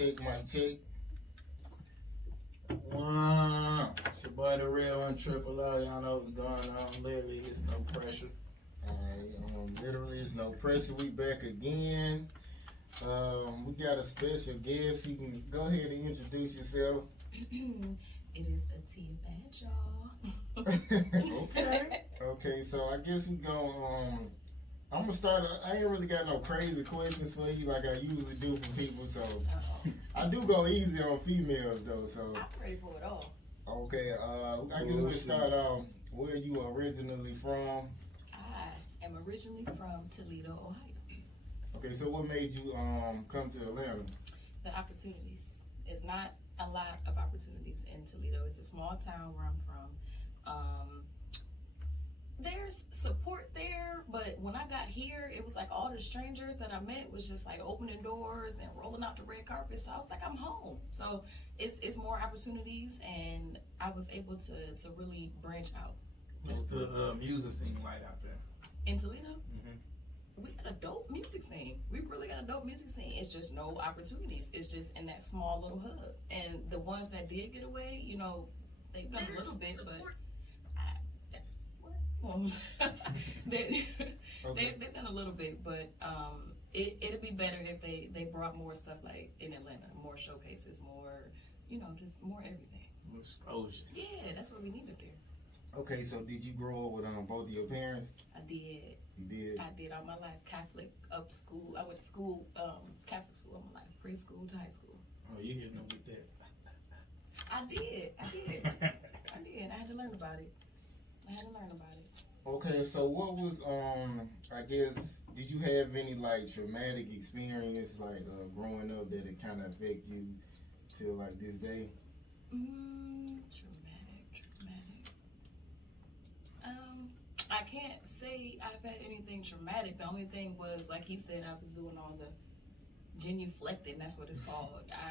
my check. Wow. It's your boy, the real one, Triple O. Y'all know what's going on. Literally, it's no pressure. Literally, it's no pressure. We back again. We got a special guest. You can go ahead and introduce yourself. It is Atia bad, y'all. Okay, so I guess we go. I'm gonna start. I ain't really got no crazy questions for you like I usually do for people. So I do go easy on females though. So I'm ready for it all. Okay, I guess we'll start off. Where you originally from? I am originally from Toledo, Ohio. Okay, so what made you come to Atlanta? The opportunities. It's not a lot of opportunities in Toledo. It's a small town where I'm from. There's support there, but when I got here, it was like all the strangers that I met was just like opening doors and rolling out the red carpet. So I was like, I'm home. So it's more opportunities, and I was able to really branch out. What's the music scene like out there? In Toledo? Mm-hmm. We got a dope music scene. We really got a dope music scene. It's just no opportunities. It's just in that small little hub. And the ones that did get away, you know, they've done a little bit, but they've done a little bit, but it'd be better if they brought more stuff like in Atlanta, more showcases, more, you know, just more everything. More exposure. Yeah, that's what we need up there. Okay, so did you grow up with both of your parents? I did. You did? I did all my life. Catholic up school. I went to school, Catholic school all my life, preschool to high school. Oh, you hitting them with that? I did. I had to learn about it. Okay, so what was I guess did you have any like traumatic experience like growing up that it kind of affect you till like this day? Traumatic. I can't say I've had anything traumatic. The only thing was, like he said, I was doing all the genuflecting, that's what it's called.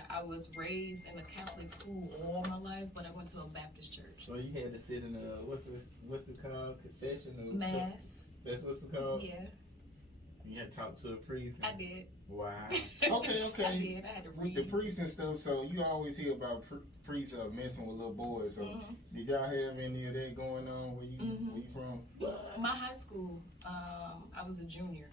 I was raised in a Catholic school all my life, but I went to a Baptist church. So you had to sit in a, what's it called? Concession? Or Mass. That's what's it called? Yeah. You had to talk to a priest? I did. Wow. Okay. I did. I had to read. With the priests and stuff, so you always hear about priests messing with little boys. So did y'all have any of that going on where you from? My high school, I was a junior,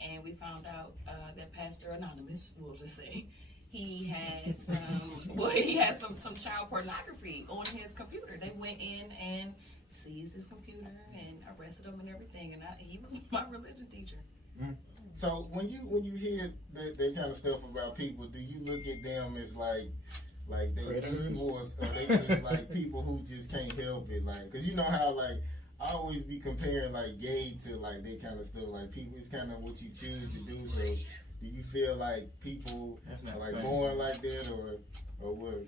and we found out that Pastor Anonymous, we'll just say, he had some child pornography on his computer. They went in and seized his computer and arrested him and everything, and he was my religion teacher. So when you hear that kind of stuff about people, do you look at them as like they evil, or they just like people who just can't help it? Like, cause you know how like I always be comparing like gay to like that kind of stuff. Like people, it's kind of what you choose to do. So do you feel like people are like born like that, or what?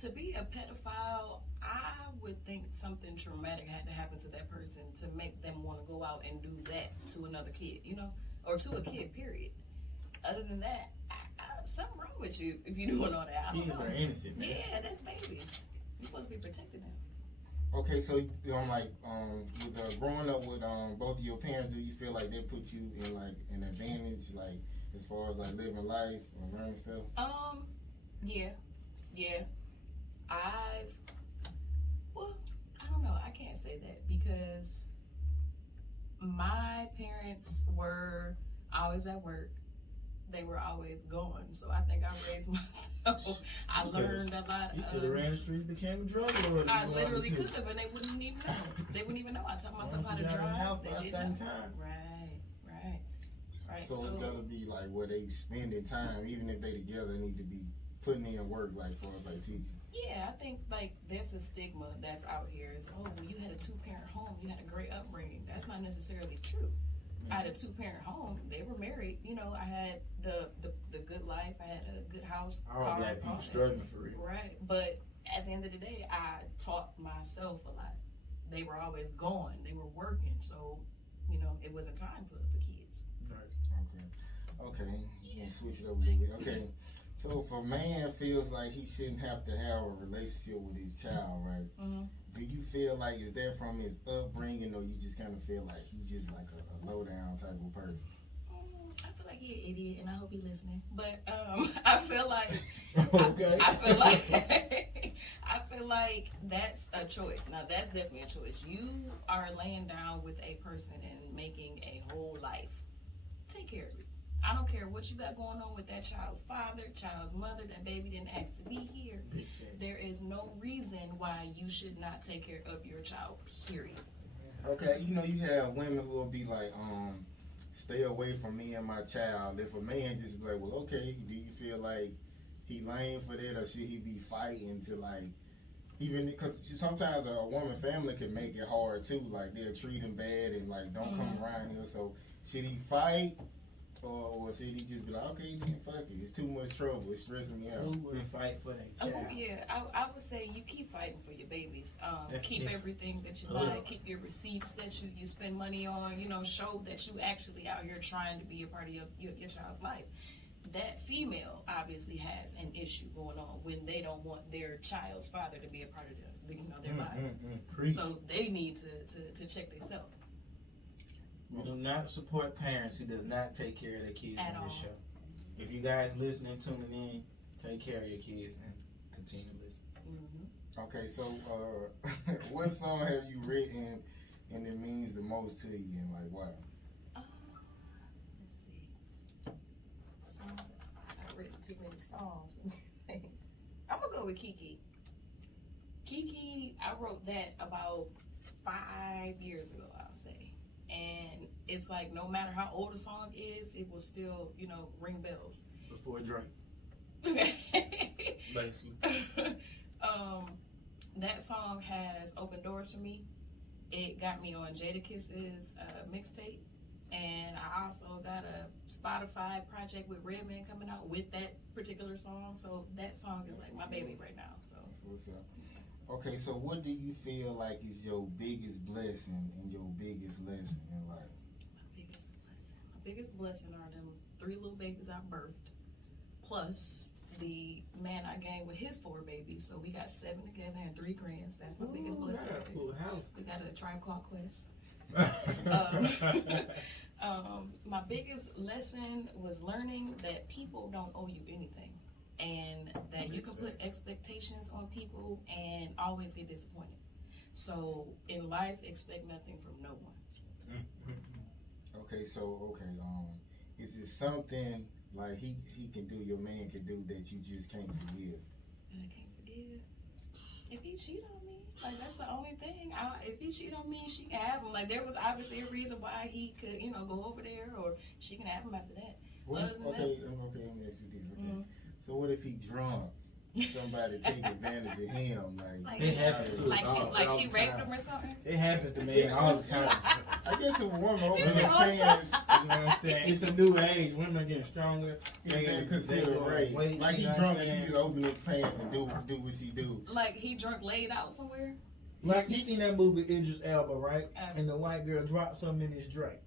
To be a pedophile, I would think something traumatic had to happen to that person to make them want to go out and do that to another kid, you know, or to a kid, period. Other than that, something wrong with you if you're doing all that. Kids are innocent, man. Yeah, that's babies. You're supposed to be protecting them. Okay, so with growing up with both of your parents, do you feel like they put you in like an advantage, like as far as like living life or learning stuff? Yeah. I don't know. I can't say that because my parents were always at work. They were always gone. So I think I raised myself. I learned a lot. You could have ran the street, became a drug lord. I literally could have, and they wouldn't even know. They wouldn't even know. I taught myself how to drive. House by a certain time. Right. So it's gotta be like where they spending time, even if they together, need to be putting in work, like as far as like teaching. Yeah, I think like there's a stigma that's out here. Is well, you had a 2-parent home, you had a great upbringing. That's not necessarily true. I had a 2-parent home. They were married. You know, I had the good life. I had a good house. All black people struggling for real. Right, but at the end of the day, I taught myself a lot. They were always gone. They were working, so you know it wasn't time for kids. Right. Okay. Yeah. Switch it up a little bit. Okay. So if a man feels like he shouldn't have to have a relationship with his child, right? Do you feel like is that from his upbringing, or you just kind of feel like he's just like a low down type of person? I feel like he an idiot, and I hope he listening. But I feel like Okay. I feel like I feel like that's a choice. Now that's definitely a choice. You are laying down with a person and making a whole life. Take care of it. I don't care what you got going on with that child's father, child's mother. That baby didn't ask to be here. There is no reason why you should not take care of your child. Period. Okay, you know, you have women who will be like, stay away from me and my child. If a man just be like, well, okay, do you feel like he lame for that, or should he be fighting to like, even because sometimes a woman family can make it hard too, like they'll treat him bad and like don't come around here. So should he fight, or should he just be like, okay, then fuck it, it's too much trouble, it's stressing me out? Who would fight for that child? Oh, yeah, I would say you keep fighting for your babies. Keep different. everything that you buy. Keep your receipts that you spend money on. You know, show that you actually out here trying to be a part of your child's life. That female obviously has an issue going on when they don't want their child's father to be a part of their life. So they need to check themselves. We do not support parents who does not take care of their kids At on this all. show. If you guys listening, tuning in, take care of your kids and continue to listen. Mm-hmm. Okay, so what song have you written and it means the most to you, and like why? Let's see. Songs. I've written too many songs. I'm gonna go with Kiki. Kiki, I wrote that about 5 years ago, I'll say. And it's like no matter how old a song is, it will still, ring bells. Before Drake, basically. That song has opened doors for me. It got me on Jadakiss's mixtape, and I also got a Spotify project with Redman coming out with that particular song. So that song is like my baby right now. So What's up? Okay, so what do you feel like is your biggest blessing and your biggest lesson in life? My biggest blessing are them 3 little babies I birthed, plus the man I gained with his 4 babies. So we got 7 together and 3 grands. That's my biggest blessing. Got a full house. We got a Tribe Called Quest. My biggest lesson was learning that people don't owe you anything, and that you can put expectations on people and always get disappointed. So in life, expect nothing from no one. Okay, so is it something like he can do, your man can do, that you just can't forgive? And I can't forgive. If he cheat on me, like that's the only thing. If he cheat on me, she can have him. Like there was obviously a reason why he could, go over there, or she can have him after that. What if, Other than okay, let me ask you this. Okay. Mhm. So what if he drunk? Somebody take advantage of him, like It happens to Like us all she the raped time. him or something. It happens to me all the time. I guess a woman open Yeah, her all the pants, You know what I'm saying? It's a new age. Women are getting stronger. is that considered rape? Like he drunk and she just open his pants and do what she do. Like he drunk laid out somewhere. Like you seen that movie Idris Elba, right? Uh. And the white girl dropped something in his drink.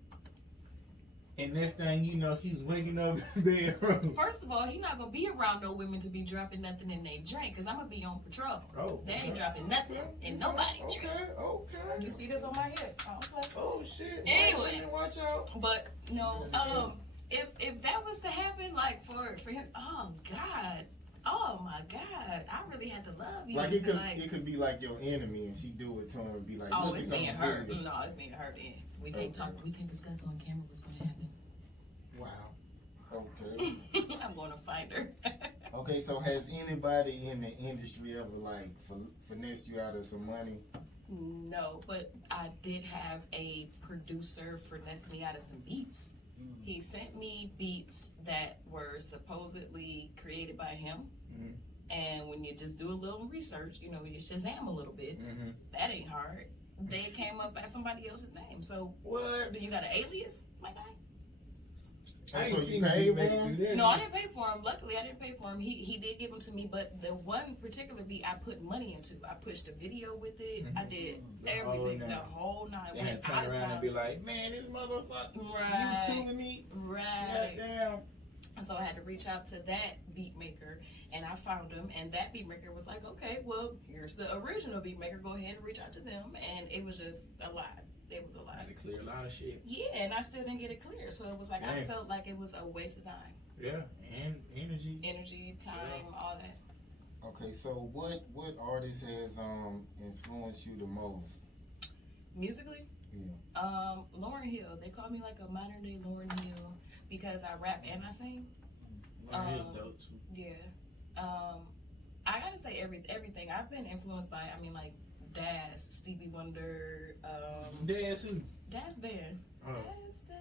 And next thing you know, he's waking up in the bedroom. First of all, he not gonna be around no women to be dropping nothing in their drink, cause I'm gonna be on patrol. Oh, They ain't dropping nothing in nobody drink. Okay. You see this on my hip? Okay. Oh shit. Anyway. Watch out. But no, if that was to happen, like for him, oh God, oh my God, I really had to love you. Like it could be like your enemy and she do it to him and be like, oh, look, it's on being the her. video. No, it's being her. Then we can't talk. We can't discuss on camera what's gonna happen. Wow. Okay. I'm gonna find her. Okay, so has anybody in the industry ever like finessed you out of some money? No, but I did have a producer finesse me out of some beats. He sent me beats that were supposedly created by him. Mhm. And when you just do a little research, you Shazam a little bit. Mm-hmm. That ain't hard. They came up as somebody else's name. So, What? do you got an alias, my guy? I So ain't you seen paid you for make him? it do that. No, I didn't pay for him. Luckily, I didn't pay for him. He did give them to me, but the one particular beat I put money into. I pushed a video with it. I did The whole everything, nine. the whole 9. They had to turn around and be like, man, this motherfucker, Right. you tubing me? Right. Goddamn. And so I had to reach out to that beat maker, and I found him, and that beat maker was like, okay, well, here's the original beat maker. Go ahead and reach out to them. And it was just a lot. it was a lot. I had to clear a lot of shit. Yeah, and I still didn't get it clear. So it was like, I Damn. felt like it was a waste of time. Yeah, and energy. Energy, time, all that. Okay, so what artist has influenced you the most? Musically? Yeah. Lauryn Hill. They call me like a modern day Lauryn Hill because I rap and I sing. Lauryn Hill's dope too. Yeah. I gotta say everything. I've been influenced by, I mean, like Daz, Stevie Wonder, Daz too. Daz band. Oh. Daz.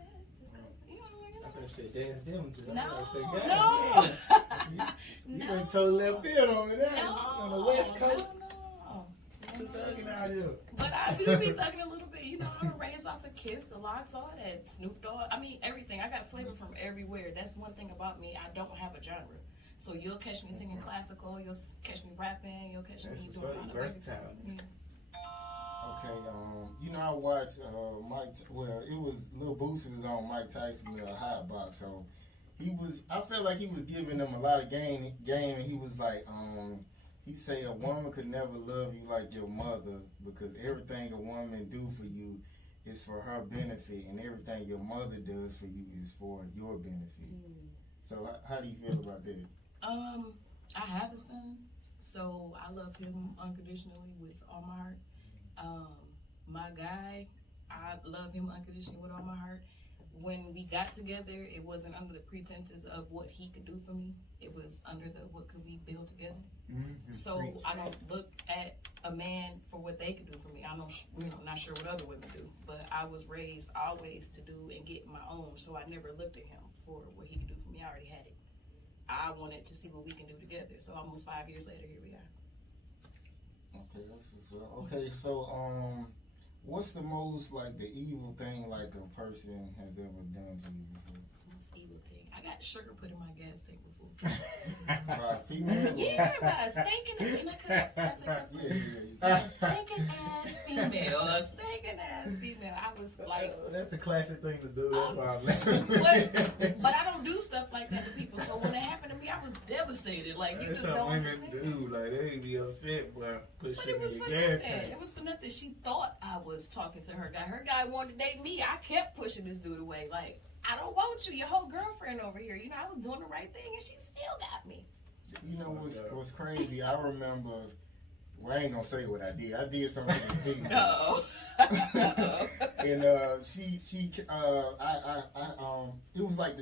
You I know. could have said Daz Dillon too. I No, said, God no, damn. You no. went total left field on me there. No, On the West Coast. No. Just thugging out here. But I do be thugging a little bit, you know. I'm raised off of Kiss, the Locks, all that, Snoop Dogg. I mean, everything. I got flavor from everywhere. That's one thing about me. I don't have a genre. So you'll catch me singing classical. You'll catch me rapping. You'll catch me doing a lot of versatile. everything. Okay, you know, I watched it was Lil Boosie was on Mike Tyson's Hot Box, so I felt like he was giving them a lot of game, and he was like, he say a woman could never love you like your mother because everything a woman do for you is for her benefit, and everything your mother does for you is for your benefit. So how do you feel about that? I have a son, so I love him unconditionally with all my heart. My guy, I love him unconditionally with all my heart. When we got together, it wasn't under the pretenses of what he could do for me. It was under the what could we build together. Mm-hmm. So I don't look at a man for what they could do for me. I'm not sure what other women do, but I was raised always to do and get my own. So I never looked at him for what he could do for me. I already had it. I wanted to see what we can do together. So almost 5 years later, here we are. Okay, that's what's up. Okay, so what's the most like the evil thing like a person has ever done to you before? Most evil thing. I got sugar put in my gas tank before. By female? Yeah, by stinking ass. And I cuss Yeah. stinking ass female. A stinking ass female. I was like, that's a classic thing to do. That's why I'm laughing. but I don't do stuff like that to people. So when it happened to me, I was devastated. Like, you That's just how don't women understand. do. Like, they be upset, but push But it it in was the for gas nothing. tank. It was for nothing. She thought I was talking to her guy. Her guy wanted to date me. I kept pushing this dude away. Like, I don't want you. Your whole girlfriend over here. You know, I was doing the right thing, and she still got me. You know what's crazy? I remember. Well, I ain't gonna say what I did. I did something to this female. Uh-oh. And it was like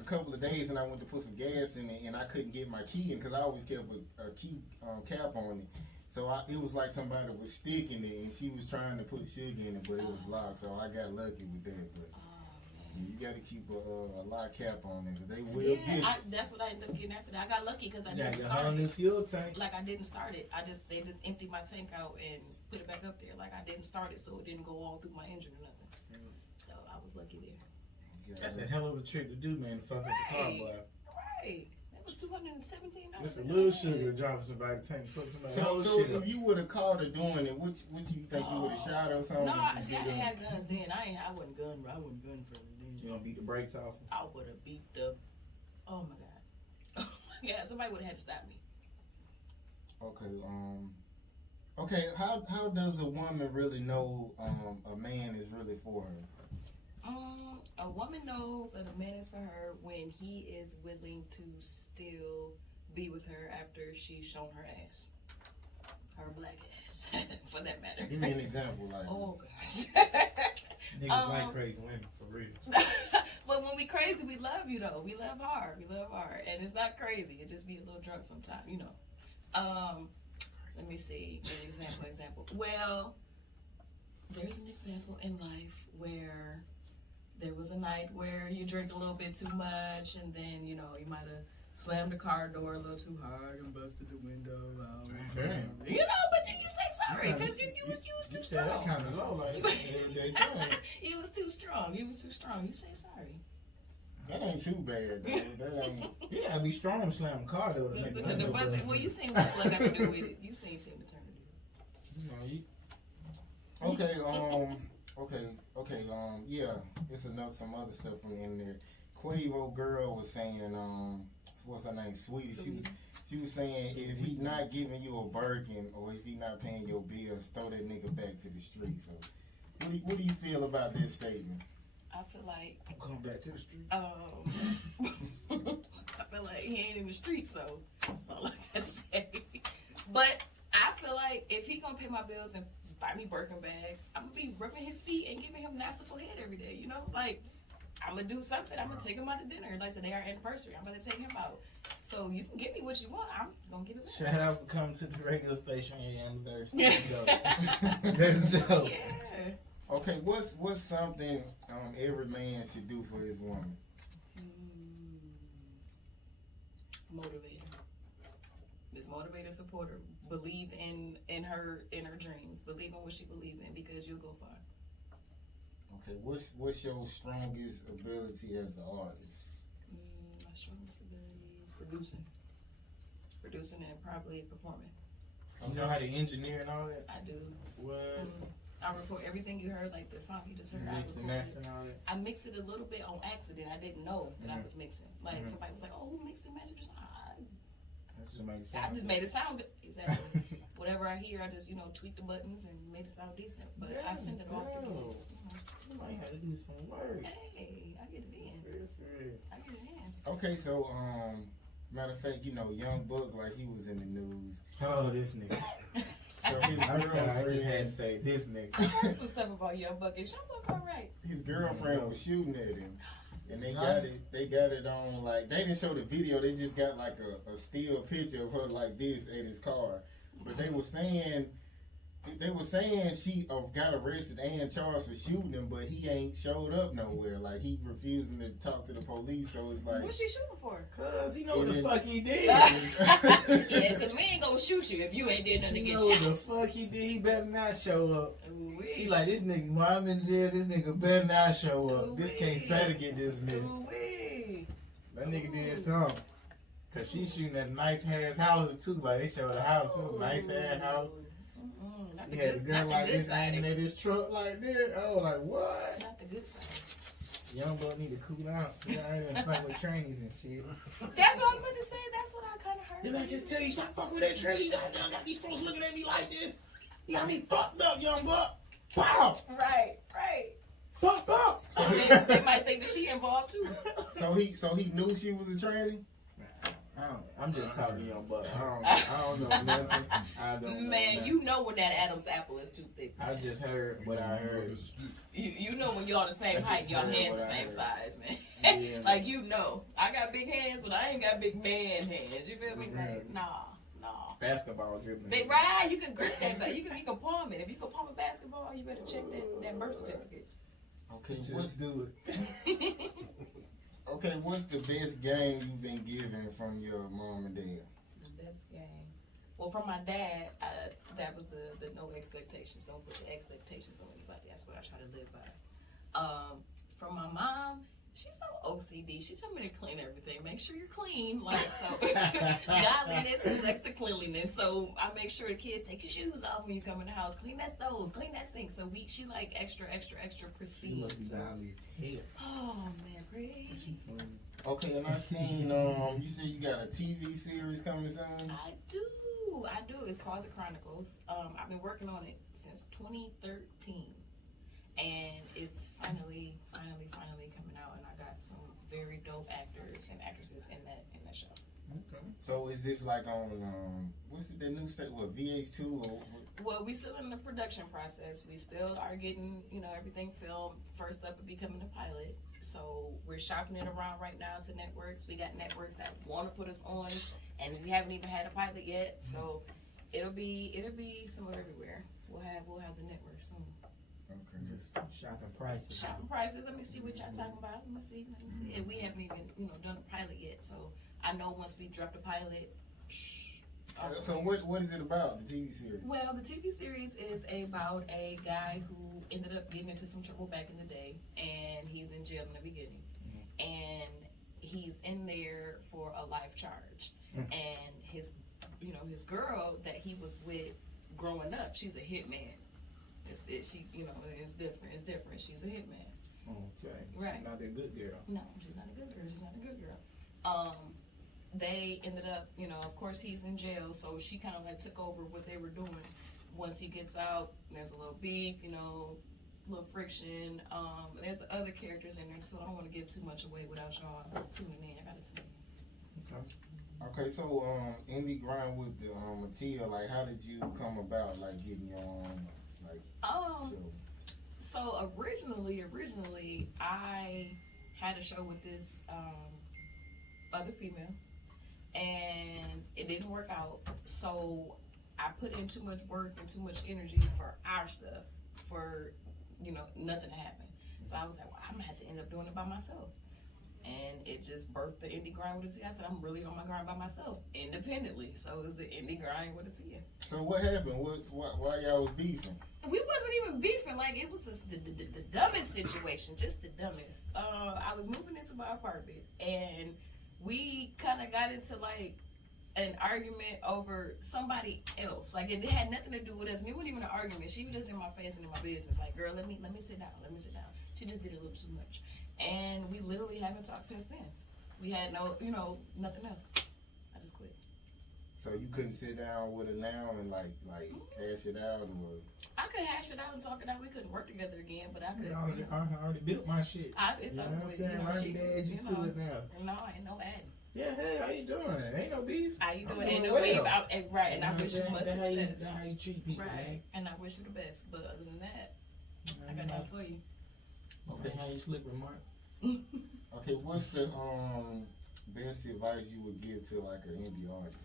a couple of days, and I went to put some gas in it, and I couldn't get my key in because I always kept a key cap on it. So it was like somebody was sticking it, and she was trying to put sugar in it, but it was locked. So I got lucky with that. But you got to keep a lock cap on it, because they will get you. That's what I ended up getting after that. I got lucky because I Yeah, didn't your start whole new it. fuel tank. Like, I didn't start it. They just emptied my tank out and put it back up there. Like, I didn't start it, so it didn't go all through my engine or nothing. So I was lucky there. That's a hell of a trick to do, man. To fuck up the car, boy. Right. That was $217. Just a little sugar to drop in somebody's tank. Put somebody So shit if up. you would have caught her doing it, what you think you would have shot her or something? No, I Did you didn't do have guns then. I wasn't gun for it. You gonna beat the brakes off? I would have beat the. Oh my god. Oh my god. Somebody would have had to stop me. Okay. Okay. How does a woman really know a man is really for her? A woman knows that a man is for her when he is willing to still be with her after she's shown her ass. Her black ass, for that matter. Give me an example, like. Oh gosh. Niggas like crazy women, for real. But when we crazy, we love you though. We love hard. And it's not crazy. It just be a little drunk sometime, you know. Let me see. An example. Well, there's an example in life where there was a night where you drink a little bit too much, and then, you know, you might have slammed the car door a little too hard and busted the window out. You know, but then you say sorry because you was too strong. That kind of low, like everyday thing. You was too strong. You say sorry. That ain't too bad, though. That ain't. Yeah, be strong to slam a car though. Well, you seen what Slug got to do with it. You seen Tina Turner do it. Okay. Yeah, it's some other stuff from in there. Quavo girl was saying, what's her name, Sweetie. She was saying if he not giving you a Birkin or if he not paying your bills, throw that nigga back to the street. So What do you feel about this statement? I feel like I'm going back to the street. I feel like he ain't in the street, so that's all I gotta say. But I feel like if he gonna pay my bills and buy me Birkin bags, I'm gonna be rubbing his feet and giving him nastical head every day. You know, like I'm gonna do something. I'm gonna take him out to dinner. Like today our anniversary, I'm gonna take him out. So you can give me what you want. I'm gonna give it back. Shout out for coming to the radio station on your anniversary. That's dope. Yeah. Okay, what's something every man should do for his woman? Motivator. This motivator, supporter. Believe in her dreams. Believe in what she believes in because you'll go far. Okay, what's your strongest ability as an artist? My strongest ability is producing and probably performing. You know how to engineer and all that? I do. What? I record everything you heard, like the song you just heard. Mix and master and all that? I mixed it a little bit on accident. I didn't know that I was mixing. Like somebody was like, "Oh, who mixed and mastered?" I just made it sound good. Exactly. Whatever I hear, I just tweak the buttons and make it sound decent. But I send it off. You might have to do some work. Hey, I get it in. I get it in. Okay, so matter of fact, young Bugg, like he was in the news. Oh, this nigga. So his I'm sorry, I just had to girlfriend, say this nigga. I heard some stuff about Young Buck. Is Young Buck all right? his girlfriend was shooting at him, and they got it on, like, they didn't show the video. They just got like a still picture of her like this at his car. But they were saying she got arrested and charged for shooting him, but he ain't showed up nowhere. Like, he refusing to talk to the police. So it's like, What's she shooting for? Cause you know what the fuck he did. Yeah, because we ain't gonna shoot you if you ain't did nothing to You get know shot. what the fuck he did? He better not show up. Ooh-wee. She like, this nigga, while I'm in jail, this nigga better not show up. Ooh-wee. This case better get dismissed. Ooh-wee. That nigga did something. Cause she shooting at a nice ass house too. Like, they showed the house. It was a nice ass house. Not He the had a good, girl not like the good this side. aiming at his truck like this. I was like, what? Not the good side. Young boy need to cool down. He already been fucking with trainees and shit. That's what I was about to say. That's what I kind of heard. Didn't I just tell you stop fucking with that trainee? I got these folks looking at me like this. You got me fucked up, young buck. Pow! Right. Fucked up. So they might think that she involved too. so he knew she was a tranny. I'm just talking young buck. I don't know nothing. I don't know. Man, you know when that Adam's apple is too thick. I just heard what I heard. You know when y'all the same I height, just your heard hands what the I same heard. size, man. Yeah. Like I got big hands, but I ain't got big man hands. You feel me? Like, nah. Basketball dribbling. Big right, you can grip that, but you can palm it. If you can palm a basketball, you better check that birth certificate. Okay, Just do it. Okay, what's the best game you've been given from your mom and dad? The best game. Well, from my dad, that was the no expectations. Don't put the expectations on anybody. That's what I try to live by. From my mom, she's so OCD. She told me to clean everything. Make sure you're clean. Like, so godliness is next to cleanliness. So I make sure the kids take your shoes off when you come in the house. Clean that stove. Clean that sink. So she like extra She pristine. must be So, godly as hell. oh man, pretty. Okay, and I seen you said you got a TV series coming soon. I do. It's called The Chronicles. I've been working on it since 2013, and it's finally coming out. And I got some very dope actors and actresses in that show. Okay. So is this like on what's it, the new state? What, VH2 or? Well, we still in the production process. We still are getting everything filmed. First up, it becoming a pilot. So we're shopping it around right now to networks. We got networks that want to put us on, and we haven't even had a pilot yet. So it'll be somewhere everywhere. We'll have the network soon. Okay. Just shopping prices. Shopping prices. Let me see what y'all talking about. Let me see. And we haven't even done a pilot yet. So I know once we drop the pilot. So what is it about, the TV series? Well, the TV series is about a guy who ended up getting into some trouble back in the day, and he's in jail in the beginning, and he's in there for a life charge, and his girl that he was with growing up, she's a hitman. It's different. She's a hitman. Okay. Right. She's not that good girl. No, she's not a good girl. They ended up, of course he's in jail, so she kind of like took over what they were doing. Once he gets out, there's a little beef, little friction. There's the other characters in there, so I don't want to give too much away without y'all tuning in. I gotta tune in. Okay. Okay, so indie grind with the Atia, like how did you come about like getting your own like show? So originally I had a show with this other female, and it didn't work out. So I put in too much work and too much energy for our stuff, for nothing to happen. So I was like, well, I'm gonna have to end up doing it by myself. And it just birthed the indie grind with Atia. I said, I'm really on my grind by myself, independently. So it was the indie grind with Atia. So what happened? Why y'all was beefing? We wasn't even beefing. Like, it was the dumbest situation, just the dumbest. I was moving into my apartment, and we kind of got into like an argument over somebody else. Like, it had nothing to do with us, and it wasn't even an argument. She was just in my face and in my business. Like, girl, let me sit down. Let me sit down. She just did a little too much. And we literally haven't talked since then. We had nothing else. I just quit. So you couldn't sit down with her now and like hash it out, or? I could hash it out and talk it out. We couldn't work together again, but I could. I already built my shit. It's you know over what I'm with. saying? I already add you to it now. No, ain't no add. Yeah, hey, how you doing? Ain't no beef. How you doing? I'm Ain't doing no beef. well. Right, and I wish you much That's success. That's how you treat people, Right, man. and I wish you the best. But other than that, I got nothing for you. Okay, how you slip remarks? Okay, what's the best advice you would give to like an indie artist?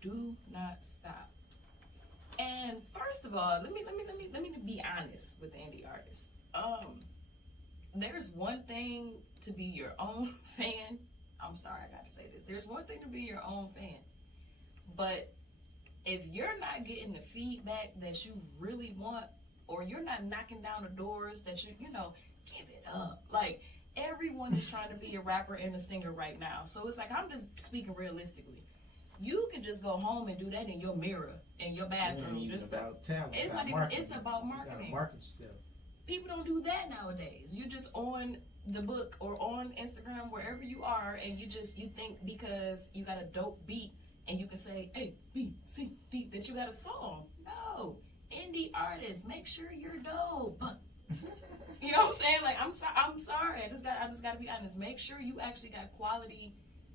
Do not stop. And first of all, let me be honest with the indie artists. There's one thing to be your own fan. I'm sorry, I got to say this. There's one thing to be your own fan, but if you're not getting the feedback that you really want, or you're not knocking down the doors that give it up. Like, everyone is trying to be a rapper and a singer right now. So it's like, I'm just speaking realistically. You can just go home and do that in your mirror, in your bathroom. It's Just about talent. it's about not even. marketing. It's about You marketing. gotta market yourself. People don't do that nowadays. You just on the book or on Instagram, wherever you are, and you think because you got a dope beat and you can say A, B, C, D that you got a song. No. Indie artists, make sure you're dope. You know what I'm saying? Like, I'm sorry. I just gotta be honest. Make sure you actually got quality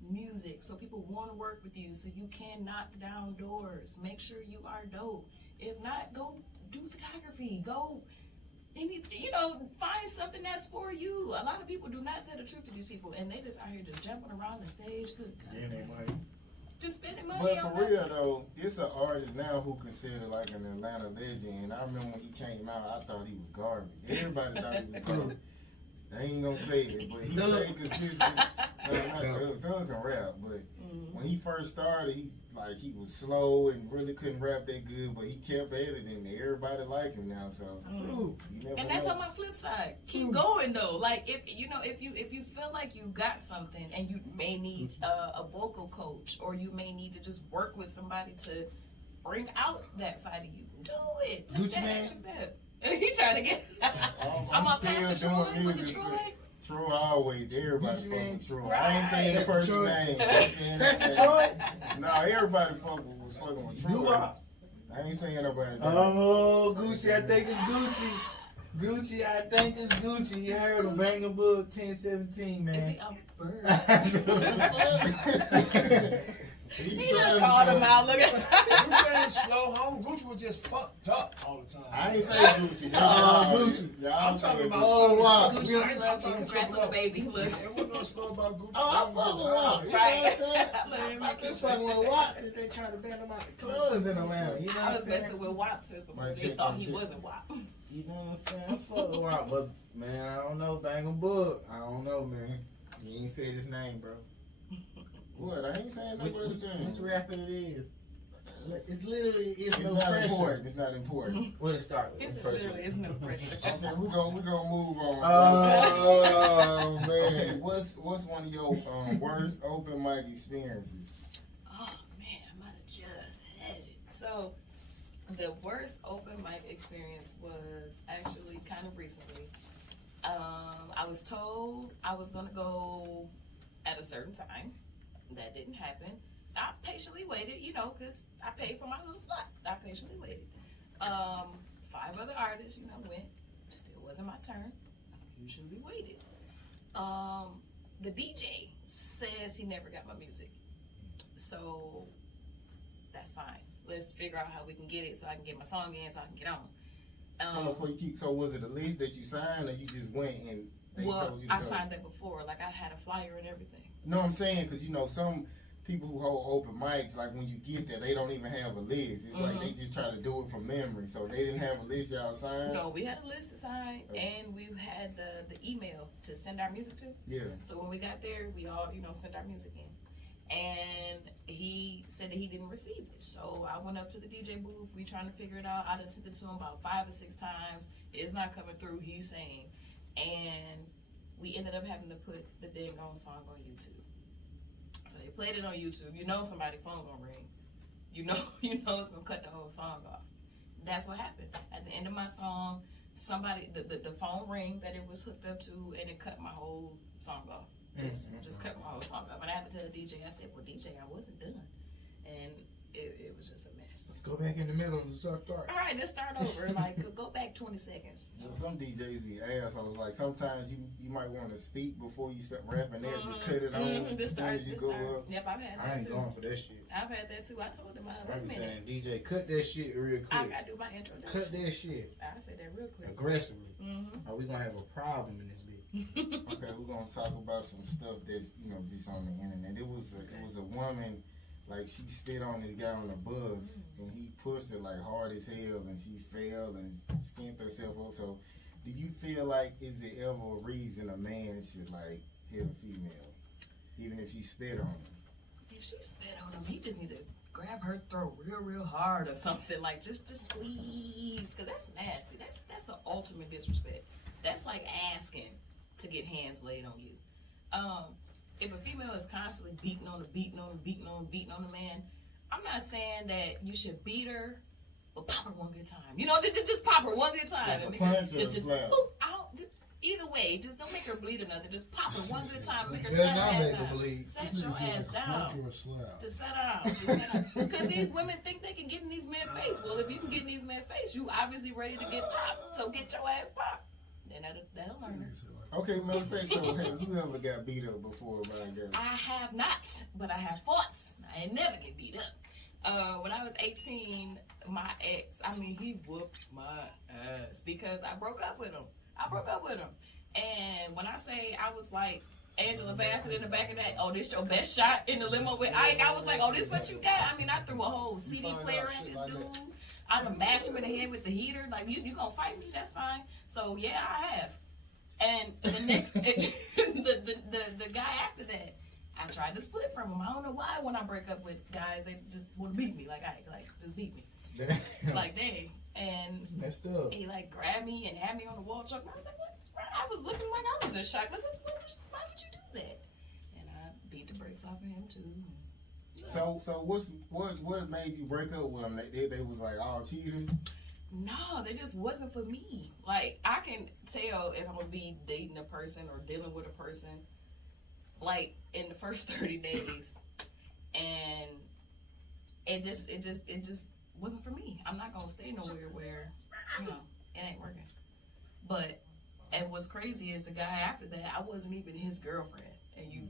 music, so people want to work with you, so you can knock down doors. Make sure you are dope. If not, go do photography. Go find something that's for you. A lot of people do not tell the truth to these people, and they just out here just jumping around the stage. Good God. Then they money. Just spending money But on for real though, it's an artist now who considered like an Atlanta legend. And I remember when he came out, I thought he was garbage. Everybody thought he was garbage. I ain't gonna say it, but he said consistently. Thug can rap, but when he first started, he was slow and really couldn't rap that good. But he kept editing. Everybody like him now, so you never And that's know. on my flip side. Keep going though. Like, if you feel like you got something and you may need a vocal coach, or you may need to just work with somebody to bring out that side of you, do it. Take Gucci that Man. extra step. He trying to get. I'm a still Pastor doing Troy. Was it music. Troy? Troy always, everybody Gucci fuck Man. with Troy. Right. I ain't saying the person's Troy. name. That's Troy. No, everybody was fucking with Troy. Doo-wop. I ain't saying nobody's name. Oh, Gucci, I think it's Gucci. Gucci, I think it's Gucci. You heard of Bangem, Bugg 1017, man. Is he a bird? He He trying just to called him say- out. Look at. Gucci ain't slow, home. Gucci was just fucked up all the time. I ain't say Gucci. Gucci. Y'all I'm saying talking about Gucci. Oh, wow. Gucci, we love you. Congrats on the baby. Look. There wasn't no slow about Gucci. Oh, I fuck with Wop. You Right. know what I'm saying? Let him make I'm it fucking with Watts since they tried to ban him out the clubs in Atlanta. You know I what was I'm saying? messing with WAP since before Right, they check, thought check, he check. wasn't WAP. You know what I'm saying? I fuck with Watts, but man, I don't know Bangem Bugg. I don't know, man. You ain't said his name, bro. What? I ain't saying Which nobody's name. rapper it is? It's literally It's no not pressure. important. It's not important. What it start with? It's First literally, it's no pressure. Okay, we're gonna move on. Oh man. Okay, what's one of your worst open mic experiences? Oh man, I might have just had it. So, the worst open mic experience was actually kind of recently. I was told I was gonna go at a certain time. That didn't happen. I patiently waited, because I paid for my little slot. I patiently waited. 5 other artists, went. Still wasn't my turn. I usually waited. The DJ says he never got my music. So that's fine. Let's figure out how we can get it so I can get my song in so I can get on. So was it a list that you signed or you just went and they told you to I go? signed up before. Like I had a flyer and everything. No, I'm saying because some people who hold open mics, like when you get there, they don't even have a list. It's like they just try to do it from memory. So they didn't have a list y'all signed? No, we had a list to sign, and we had the email to send our music to. Yeah. So when we got there, we all, sent our music in. And he said that he didn't receive it. So I went up to the DJ booth. We trying to figure it out. I done sent it to him about 5 or 6 times. It's not coming through, he's saying. And we ended up having to put the dang on song on YouTube. So they played it on YouTube. Somebody's phone gonna ring. It's gonna cut the whole song off. That's what happened. At the end of my song, the phone rang that it was hooked up to, and it cut my whole song off. Just cut my whole song off. And I had to tell the DJ, I said, well, DJ, I wasn't done. And it was just a mess. Let's go back in the middle and start. All right, just start over. Like, go back 20 seconds. Some DJs be assholes. Like sometimes you might want to speak before you start rapping. They'll just cut it on as soon as you go up. Yep, I've had that I ain't too. going for that shit. I've had that too. I told him, I wait a be minute. saying, DJ, cut that shit real I quick. gotta do my introduction. Cut that shit. I say that real quick. Aggressively. Or we gonna have a problem in this bitch. Okay, we're gonna talk about some stuff that's just on the internet. It was a woman, like she spit on this guy on the bus and he pushed her like hard as hell and she fell and skinned herself up. So do you feel like is it ever a reason a man should like hit a female even if she spit on him? If she spit on him, he just need to grab her throat real hard or something. Like just squeeze, because that's nasty. That's the ultimate disrespect. That's like asking to get hands laid on you. If a female is constantly beating on the man, I'm not saying that you should beat her, but pop her one good time. Just pop her one good time. Like a punch or a slap? Either way, just don't make her bleed or nothing. Just pop her one good time. Make her Better sit not her make ass her down. bleed. Set your ass down. Just sit down. Because these women think they can get in these men's face. Well, if you can get in these men's face, you obviously ready to get popped. So get your ass popped. Then that'll learn her. Okay, matter of fact, so have you ever got beat up before by a girl? I have not, but I have fought. I ain't never get beat up. When I was 18, my ex, he whooped my ass because I broke up with him. And when I say I was like Angela Bassett in the back of that, oh, this your best shot in the limo with Ike, I was like, oh, this what you got? I threw a whole CD player at this dude. I done mashed him in the head with the heater. Like, you gonna fight me? That's fine. So, yeah, I have. And the next, the guy after that, I tried to split from him. I don't know why when I break up with guys, they just want to beat me. Like, just beat me. Like, dang. And messed up. he, grabbed me and had me on the wall choke. I was like, what's wrong? I was looking like I was in shock. Like, why would you do that? And I beat the brakes off of him, too. So what made you break up with them? They was like all cheaters? No, they just wasn't for me. Like, I can tell if I'm gonna be dating a person or dealing with a person, like in the first 30 days, and it just wasn't for me. I'm not gonna stay nowhere where it ain't working. And what's crazy is the guy after that, I wasn't even his girlfriend, and you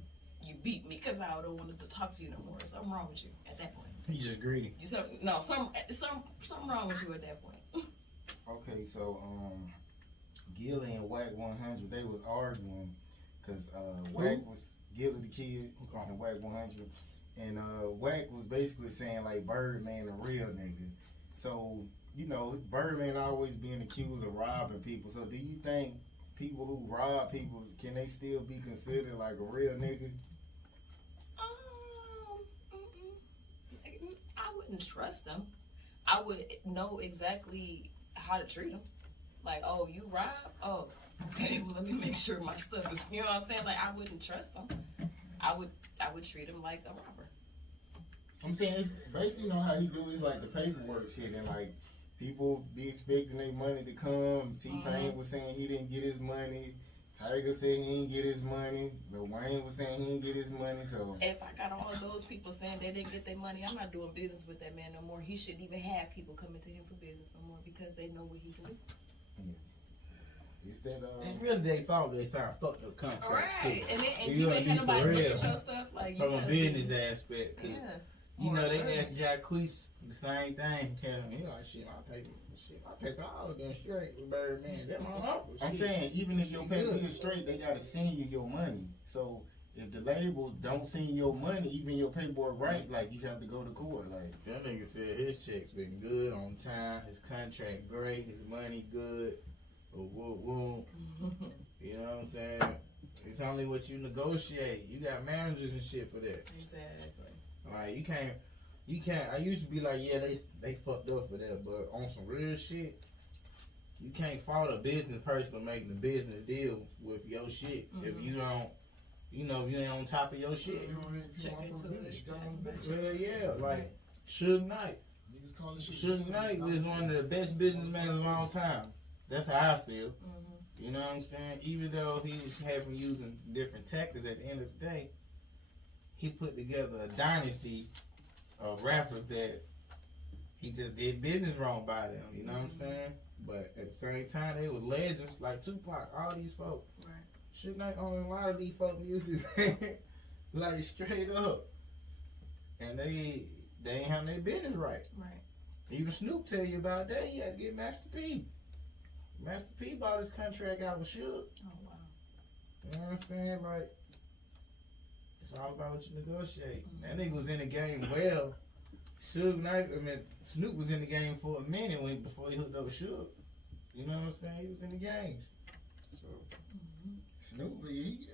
beat me because I don't want to talk to you no more. Something wrong with you at that point. You just greedy. Something wrong with you at that point. Okay, so Gilly and Wack 100, they was arguing because Wack was Gilly the kid and Wack 100, and Wack was basically saying like Birdman a real nigga. So Birdman always being accused of robbing people. So do you think people who rob people, can they still be considered like a real nigga? I wouldn't trust them. I would know exactly how to treat them. Like, oh, you rob? Oh, okay. Well, let me make sure my stuff is. You know what I'm saying? Like, I wouldn't trust them. I would treat them like a robber. I'm saying it's basically how he do is like the paperwork shit, and like people be expecting their money to come. T-Pain was saying he didn't get his money. Tiger said he didn't get his money. Lil Wayne was saying he didn't get his money. So If I got all of those people saying they didn't get their money, I'm not doing business with that man no more. He shouldn't even have people coming to him for business no more because they know what he can do. is that It's really their fault they signed fucked up contracts Right, too. and You you gotta ain't be had for nobody look real. at your stuff like you From a gotta business be, aspect. 'Cause, yeah. you know, they Or asked Jacquees the same thing. He like, shit, I pay for all of them straight with Birdman. That my uncle. I'm shit. saying, even if your Shit paper good. is straight, they gotta send you your money. So if the labels don't send you your money, even your paperwork right, like you have to go to court. Like That nigga said his check's been good on time, his contract great, his money good. Woo. You know what I'm saying? It's only what you negotiate. You got managers and shit for that. Exactly. Like you can't. I used to be like, yeah, they fucked up for that, but on some real shit, you can't fault a business person for making a business deal with your shit if you don't, you know, if you ain't on top of your shit. Check into it. Hell yeah, like Suge Knight. Suge Knight is one of the best businessmen of all time. That's how I feel. You know what I'm saying? Even though he was having using different tactics, at the end of the day, he put together a dynasty of rappers that he just did business wrong by them. You know what I'm saying? But at the same time, they was legends like Tupac. All these folk. Right. Suge Knight owned a lot of these folk music, man. Like straight up. And they ain't having their business right. Right. Even Snoop tell you about that. He had to get Master P. Master P bought his contract out with Suge. Oh wow. You know what I'm saying? Like, it's all about what you negotiate. That nigga was in the game well. Snoop was in the game for a minute before he hooked up with Suge. You know what I'm saying? He was in the games. So Snoop, he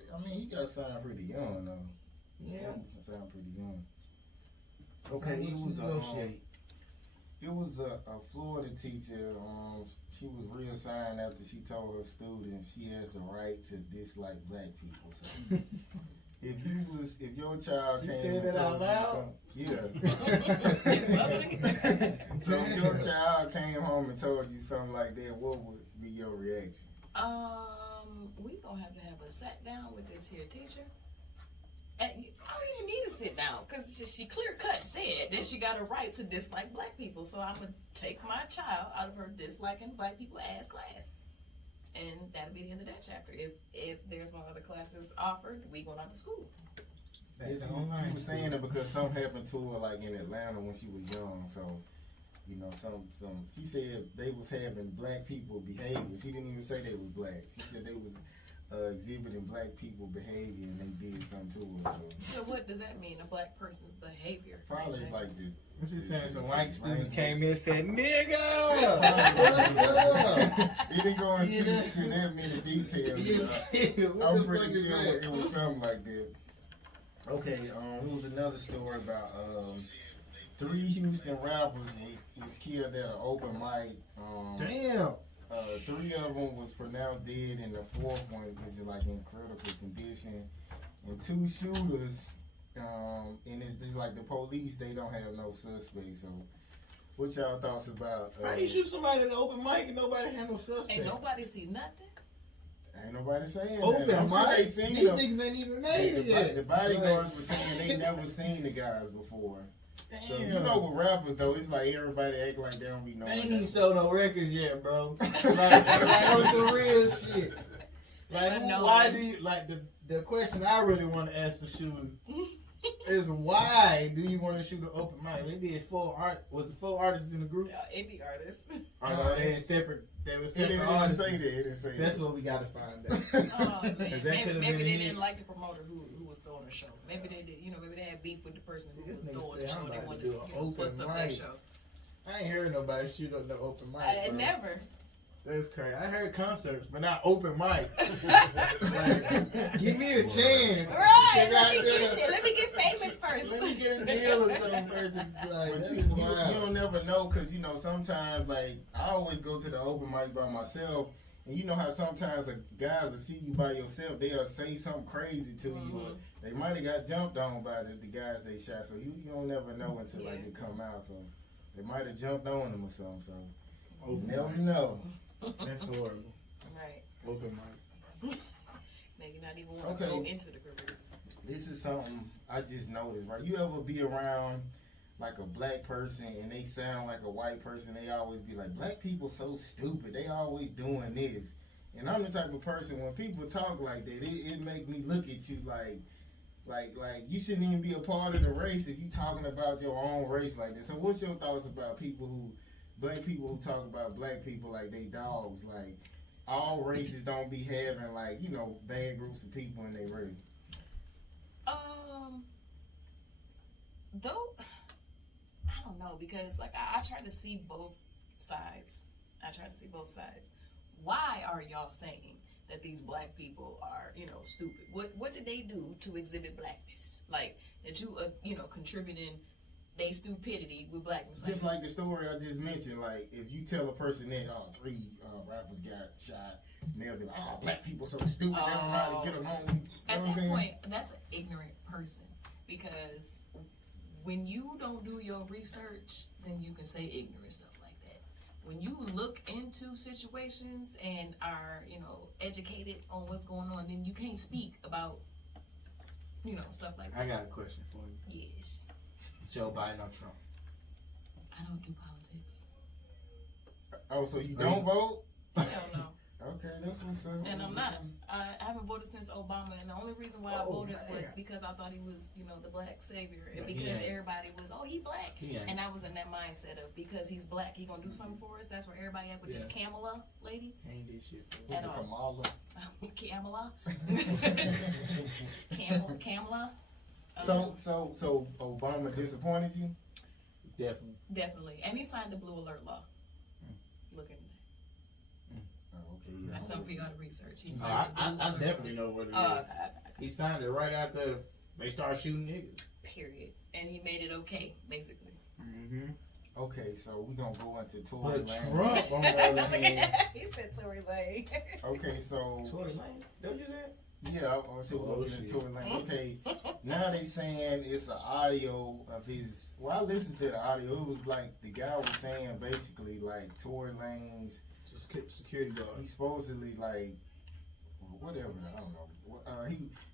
got signed pretty young though. yeah. Snoop signed pretty young. Okay, It was a Florida teacher. She was reassigned after she told her students she has the right to dislike black people. So if your child She came said and that out told you loud? yeah. So if your child came home and told you something like that, what would be your reaction? We gonna have to have a sat down with this here teacher. And I don't even need to sit down because she clear cut said that she got a right to dislike black people. So I'm gonna take my child out of her disliking black people ass class, and that'll be the end of that chapter. If there's no other classes offered, we going out to school. She was saying it because something happened to her like in Atlanta when she was young. So you know, she said they was having black people behavior. She didn't even say they was black. She said they was exhibiting black people behavior and they did something to her. So what does that mean? A black person's behavior? Probably like the. She's saying some white students came in and said, "Nigga, what's up?" He didn't go into that many details. I'm pretty sure it was something like that. Okay, it was another story about 3 Houston rappers was killed at an open mic. Damn. 3 of them was pronounced dead, and the 4th one is like in critical condition. And 2 shooters, and it's like the police, they don't have no suspects. So, what y'all thoughts about? How you shoot somebody at an open mic and nobody had no suspect? Ain't nobody see nothing. Ain't nobody saying Open that. I'm sure mic? they seen These them. niggas ain't even made it The yet. bodyguards were saying they never seen the guys before. So, you know, with rappers though, it's like everybody act like they don't be knowing. They ain't even sold no records yet, bro. like on some real shit. Like, why do you like the question I really want to ask the shooter is why do you want to shoot an open mic? They did 4 artists in the group? Indie artists. They had separate. They was It separate didn't artists. say that. It didn't say That's that. what we gotta find out. Oh, man. That Maybe could've they been a didn't hit. like the promoter who was throwing the show. Maybe they did. Maybe they had beef with the person who This was nigga throwing the said, show. "I'm They about wanted to to do an open bust up that mic." show. I ain't heard nobody shoot up no open mic. Bro. Never. That's crazy. I heard concerts, but not open mic. Like, give me a chance. Right. Let Let me get famous first. me get a deal or something first. Like, But that you is wild. don't never know, because you know sometimes like I always go to the open mic by myself, and you know how sometimes guys will see you by yourself, they'll say something crazy to you, or they might have got jumped on by the guys they shot. So you don't never know until like it come out. So they might have jumped on them or something. So you never know. That's horrible. Right. Open mic. Maybe not even want to go into the career. This is something I just noticed, right? You ever be around like a black person and they sound like a white person? They always be like, black people so stupid. They always doing this. And I'm the type of person, when people talk like that, it make me look at you like you shouldn't even be a part of the race if you talking about your own race like this. So what's your thoughts about black people who talk about black people like they dogs? Like, all races don't be having, like, you know, bad groups of people in their race. Though, I don't know, because like I try to see both sides. Why are y'all saying that these black people are, you know, stupid? What did they do to exhibit blackness? Like, that you, you know, contributing their stupidity with blackness. Just like the story I just mentioned, like, if you tell a person that, 3 rappers got shot, and they'll be like, black people so stupid, they don't know how to get along. At that point, that's an ignorant person, because when you don't do your research, then you can say ignorant stuff like that. When you look into situations and are, you know, educated on what's going on, then you can't speak about, you know, stuff like that. I got a question for you. Yes. Joe Biden or Trump? I don't do politics. Oh, so you don't vote? Hell no. Okay, that's what's up. And I'm not. I haven't voted since Obama, and the only reason why I voted was because I thought he was, you know, the black savior, and because everybody was, he black, and I was in that mindset of, because he's black, he gonna do something for us. That's where everybody at with this Kamala lady. Ain't did shit for us. Kamala. Kamala. So Obama disappointed you? Definitely, and he signed the blue alert law. Look at that. Okay, yeah. That's something for y'all to research. I definitely know what it is. Okay. He signed it right after they started shooting niggas. Period. And he made it okay, basically. Mm-hmm. Okay, so we're going to go into Tory Lane. Trump, on the other hand. He said Tory Lane. Okay, so... Tory Lane? Don't you say? Yeah, I said we're going to get into Tory Lane. Okay, now they saying it's an audio of his... Well, I listened to the audio. It was like the guy was saying basically like Tory Lane's... Security guard. He supposedly like... Whatever, I don't know.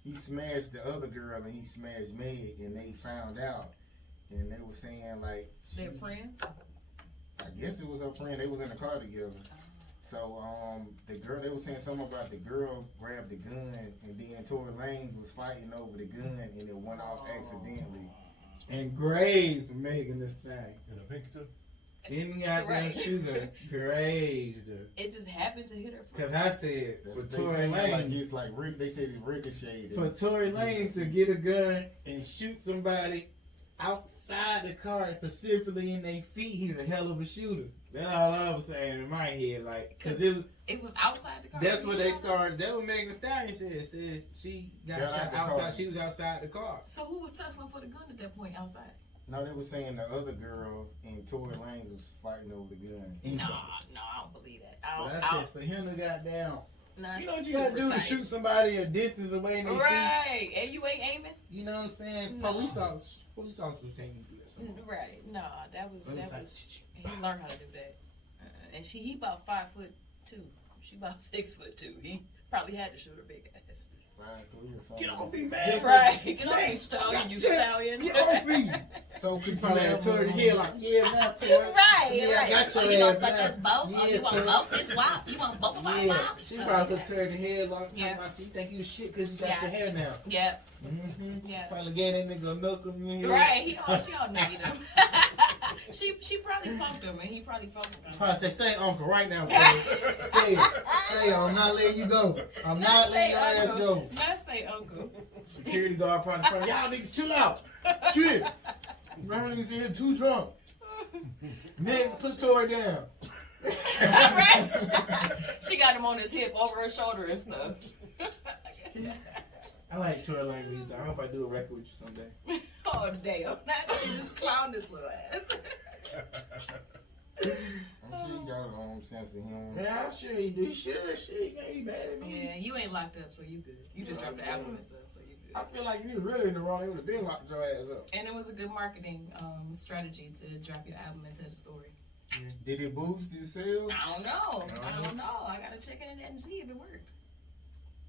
He smashed the other girl and he smashed Meg, and they found out. And they were saying like... They're friends? I guess it was her friend. They was in the car together. So the girl, they were saying something about the girl grabbed the gun, and then Tory Lanez was fighting over the gun, and it went off accidentally. And grazed Megan this thing. In a pink too? Didn't got that shooter grazed her. It just happened to hit her. Because I said, for Tory Lanez, like they said it ricocheted. For Tory Lanez to get a gun and shoot somebody outside the car, specifically in their feet, he's a hell of a shooter. That's all I was saying in my head, like, because it was outside the car. That's what they started. That was Megan Thee Stallion said she got shot outside. She was outside the car. So who was tussling for the gun at that point outside? No, they were saying the other girl and Tory Lanez was fighting over the gun. No, I don't believe that. I said for him to goddamn. Nah, you know what you gotta do to shoot somebody a distance away in their feet? Right, and you ain't aiming. You know what I'm saying? No. Police officers can't do that. Sometimes. Right, no, that was. He learned how to do that, and he about 5'2". She about 6'2". He probably had to shoot her big ass. 5'3" or something. Get off me, man! Right, get off me, stallion! You stallion! Get off me! So could you probably have Tory the head like, yeah, now Tory. Right, yeah, right. I got your you know, ass like now. that's both. Yeah, Oh, you want both this wop? You want both of my wops? She probably put Tory the head like, yeah. You think you the shit because you got your hair now. Yeah. Mm-hmm. Yeah. Probably get that nigga a milk him in here. Right. She don't nigga him. She probably pumped him and he probably felt some kind of. Probably say uncle right now. Say it. Say it. I'm not letting you go. I'm not letting your ass go. Not say uncle. Security guard probably front. Y'all niggas chill out. Shit. Y'all niggas in here too drunk. Man, put Tory down. Right? She got him on his hip, over her shoulder and stuff. I like Tory Lane music. I hope I do a record with you someday. Oh damn! Not you just clown this little ass. I'm sure you got a own sense of humor. Yeah, I'm sure he do. He should. He can't be mad at me. Yeah, you ain't locked up, so you good. You just dropped the album and stuff, so you good. I feel like you was really in the wrong. It would have been locked your ass up. And it was a good marketing strategy to drop your album and tell the story. Did it boost your sales? I don't know. I gotta check it and see if it worked.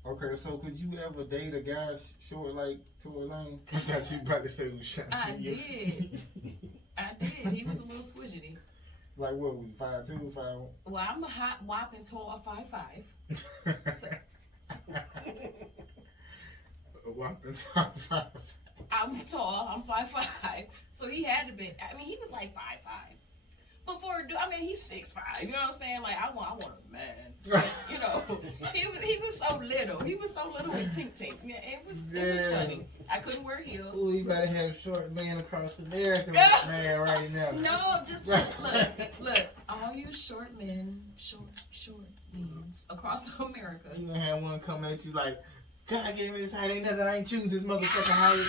Okay, so could you ever date a guy short like Tory Lane? I thought you about to say was shot. I did. I did. He was a little squidgety. Like what was 5'2", 5'1"? Well, I'm a hot whopping tall 5'5". So Whopping top 5. I'm tall. I'm 5'5". So he had to be. I mean, he was like 5'5". Before, I mean, he's 6'5". You know what I'm saying? Like, I want a man. You know, he was so little. He was so little with Tink Tink. Yeah, it was funny. I couldn't wear heels. Ooh, you better have short man across America, man, right now. No, just look. All you short men, short men across America. You gonna have one come at you like, God gave me this height, ain't nothing I ain't choose this motherfucking height.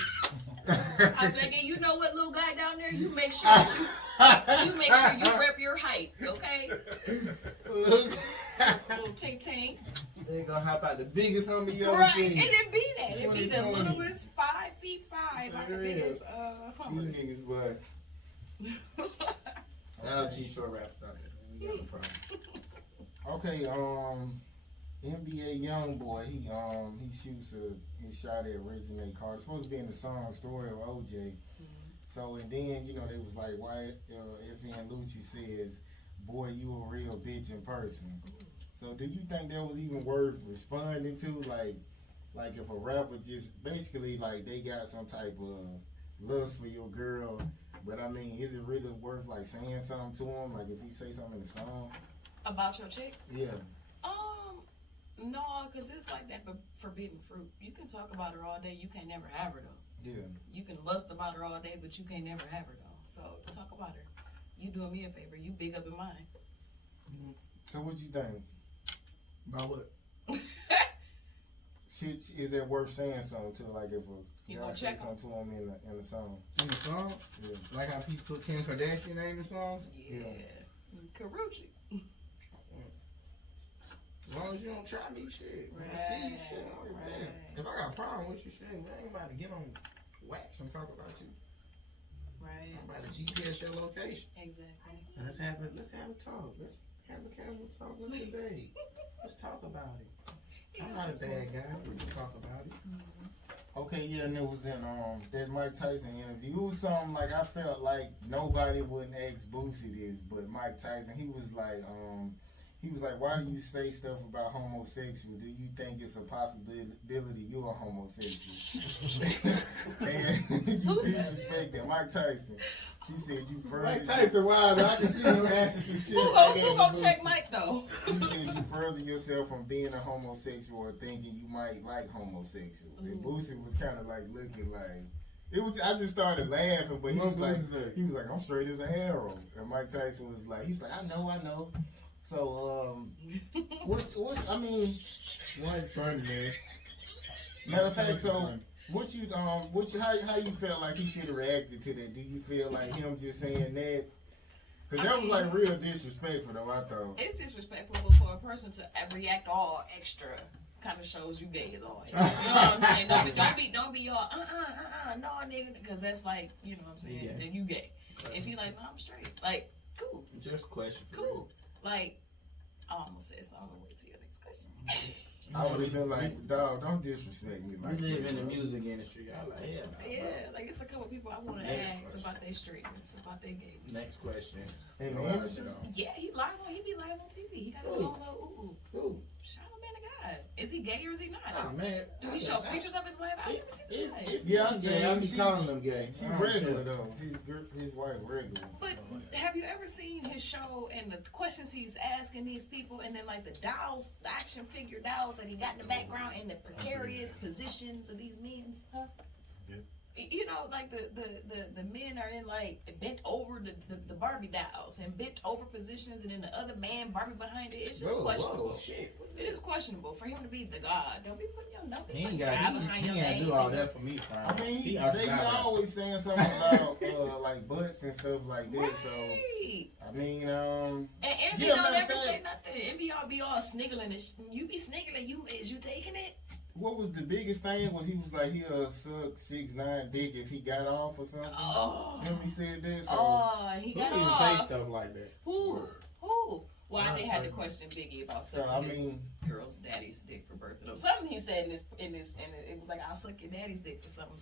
I'm thinking, you know what, little guy down there, you make sure you rep your height, okay? Little Tink Tink. They gonna hop out the biggest homie you ever Right, seen. and it be that. It be the 2020. littlest 5'5", like the biggest hummers. You niggas, boy. Shout out to you short rappers out there. We got no problem. Okay, NBA YoungBoy, he shoots his shot at Reggie Carter. It's supposed to be in the song Story of OJ. Mm-hmm. So, and then, you know, they was like, why FN Lucci says, boy, you a real bitch in person. So do you think that was even worth responding to? Like if a rapper just basically like they got some type of lust for your girl, but I mean, is it really worth like saying something to him? Like if he say something in the song? About your chick? Yeah. No, because it's like that forbidden fruit. You can talk about her all day, you can't never have her though. Yeah. You can lust about her all day, but you can't never have her though. So talk about her. You doing me a favor. You big up in mine. Mm-hmm. So what you think? About what? Is that worth saying something to? Like if You a gonna guy check say something to him in the song? In the song? Yeah. Like how people put Kim Kardashian name in songs? Yeah. Karuchi. As long as you don't try me, shit. When I see you, shit, I'm like, man. If I got a problem with you, shit, man, I ain't about to get on wax and talk about you. Right. I'm about to GPS your location. Exactly. Let's have a talk. Let's have a casual talk. Let's debate. Let's talk about it. I'm not a bad guy. We can talk about it. Mm-hmm. Okay, yeah, and it was in that Mike Tyson interview. It was something like I felt like nobody wouldn't ask Boosie this, but Mike Tyson, he was like, why do you say stuff about homosexual? Do you think it's a possibility you're a homosexual? And you disrespect that. Mike Tyson. He said you further. Mike Tyson, wow, I can see him asking some shit. Who gonna check Mike though? He said you further yourself from being a homosexual or thinking you might like homosexuals. And Boosie was kind of like looking like it was. I just started laughing, but he was like, I'm straight as an arrow. And Mike Tyson was like, I know. So what's I mean, What fun, man. matter of fact, so. How you felt like he should have reacted to that? Do you feel like him just saying that? Because that was like real disrespectful, though. I thought it's disrespectful for a person to react all extra. Kind of shows you gay as all. You know what I'm saying? Don't be all no nigga, because that's like, you know what I'm saying? Yeah. Then you gay. If he like, no, I'm straight. Like, cool. Just question. Cool. Like, I almost said something. I'm gonna wait till your next question. I would have been like, dog, don't disrespect me like We live that. in the music industry. I like, Yeah, like it's a couple people I want to ask about their straightness, about their gayness. Next question. In the industry? Yeah, he be live on TV. He got his own little Who? Charlamagne the God. Is he gay or is he not? Oh, man. Do he show pictures of his wife? I haven't seen his wife. Yeah, I see. I be calling them gay. She regular though. His wife regular. But have you ever seen his show and the questions he's asking these people, and then like the dolls, the action figure dolls that he got in the background, and the precarious positions of these men? Huh? Yeah. You know, like the men are in like bent over the Barbie dolls and bent over positions, and then the other man Barbie behind it. It's just questionable. Whoa, shit. It is questionable for him to be the God. Don't be putting your no. He ain't got to do all that for me, fam. I mean, he always saying something about like butts and stuff like that. Right. So I mean, and Envy yeah, don't matter of ever fact- say nothing. Envy all be all sniggling and you be sniggling. Is you taking it? what was the biggest thing was he was like he'll suck 6'9" dick if he got off or something. Oh. Remember he said that? So, Oh, he Who got even off. say stuff like that? Who? Why they had to question Biggie about So sucking I his mean, girl's daddy's dick for birthday? Or something he said and it was like, I'll suck your daddy's dick for something.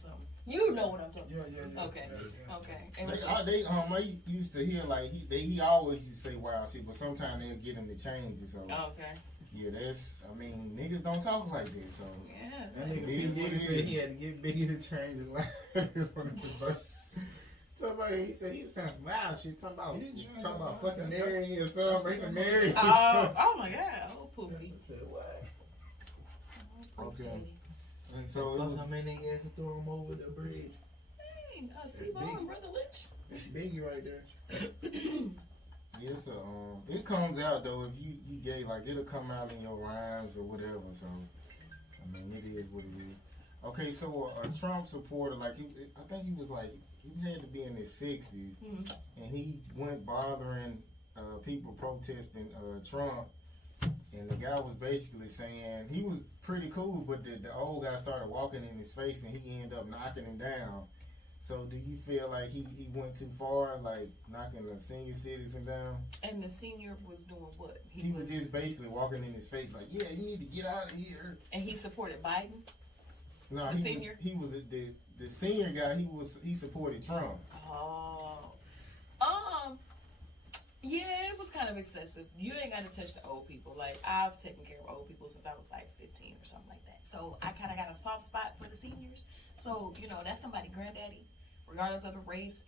You know what I'm talking about. Yeah. Okay. Yeah. Okay. And it was they I used to hear like he always used to say wild shit, but sometimes they'll get him to change it. So okay. yeah, niggas don't talk like this. So Yeah. That Like, nigga said he had to get Biggie to change his life. Somebody, he said he was saying some wild shit, talking about fucking marrying your son, breaking marriage. oh my God. Oh, Poofy. I said, what? Oh, Okay. Poofy. and so it was, how many niggas and throw him over the bridge? Dang, That's C-Ball big. and Brother Lynch. That's Biggie right there. yes, it comes out though if you gay, like it'll come out in your rhymes or whatever. So I mean, it is what it is. Okay, so a Trump supporter, like I think he was like he had to be in his 60s, and he went bothering people protesting Trump, and the guy was basically saying he was pretty cool, but the old guy started walking in his face, and he ended up knocking him down. So do you feel like he went too far, like knocking the senior citizen down? And the senior was doing what? He was just basically walking in his face, like, yeah, you need to get out of here. And he supported Biden? No, The senior? He was the senior guy. He supported Trump. Oh. Yeah, it was kind of excessive. You ain't got to touch the old people. Like, I've taken care of old people since I was like 15 or something like that. So I kind of got a soft spot for the seniors. So, that's somebody's granddaddy, regardless of the race.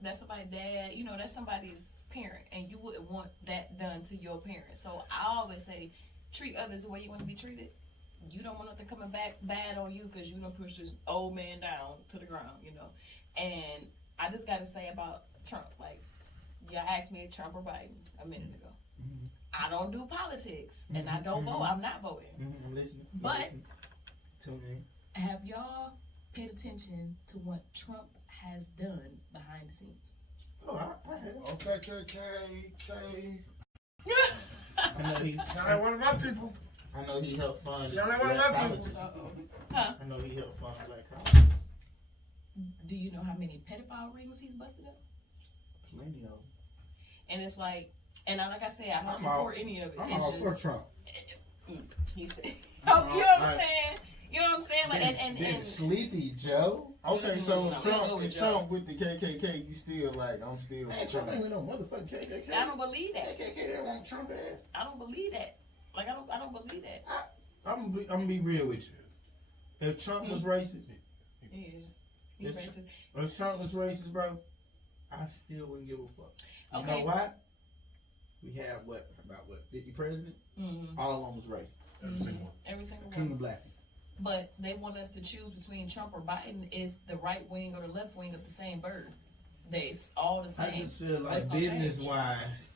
That's somebody's dad. That's somebody's parent. And you wouldn't want that done to your parent. So I always say, treat others the way you want to be treated. You don't want nothing coming back bad on you because you done pushed this old man down to the ground, And I just got to say about Trump, like, y'all asked me if Trump or Biden a minute ago. Mm-hmm. I don't do politics, and I don't vote. I'm not voting. Mm-hmm. I'm listening. But Tune in. have y'all paid attention to what Trump has done behind the scenes? Oh, I have. Okay. I know he Sound like one of my people. I know he helped fund Sound like one of black my people. colleges. Huh? I know he helped fund black colleges. Do you know how many pedophile rings he's busted up? Plenty of them. And it's like, and like I said, I don't support any of it. I'm it's all just, for Trump. He said, you know what I'm saying? You know what I'm saying? Like, and Sleepy Joe. Okay, so No, Trump with the KKK, you still like, I'm still Man, with Trump Trump. ain't with no motherfucking KKK. I don't believe that. KKK, they want Trump ass. I don't believe that. Like, I don't believe that. I'm gonna be real with you. If Trump was racist, He is. He's racist. if Trump was racist, bro, I still wouldn't give a fuck. You Okay. know why? We have about 50 presidents? Mm-hmm. All of them was racist. Every single Including the one. black. But they want us to choose between Trump or Biden. Is the right wing or the left wing of the same bird? It's all the same. I just feel like What's gonna business change? wise,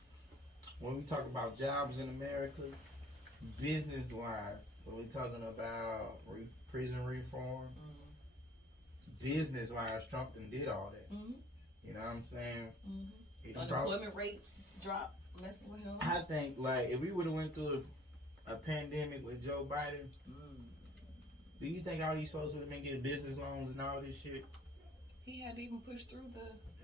when we talk about jobs in America, business wise, when we talking about prison reform, business wise, Trump done did all that. Mm-hmm. You know what I'm saying? He done Unemployment rates drop, messing with him. I think like if we would have went through a pandemic with Joe Biden, do you think all these folks would have been getting business loans and all this shit? He had to even push through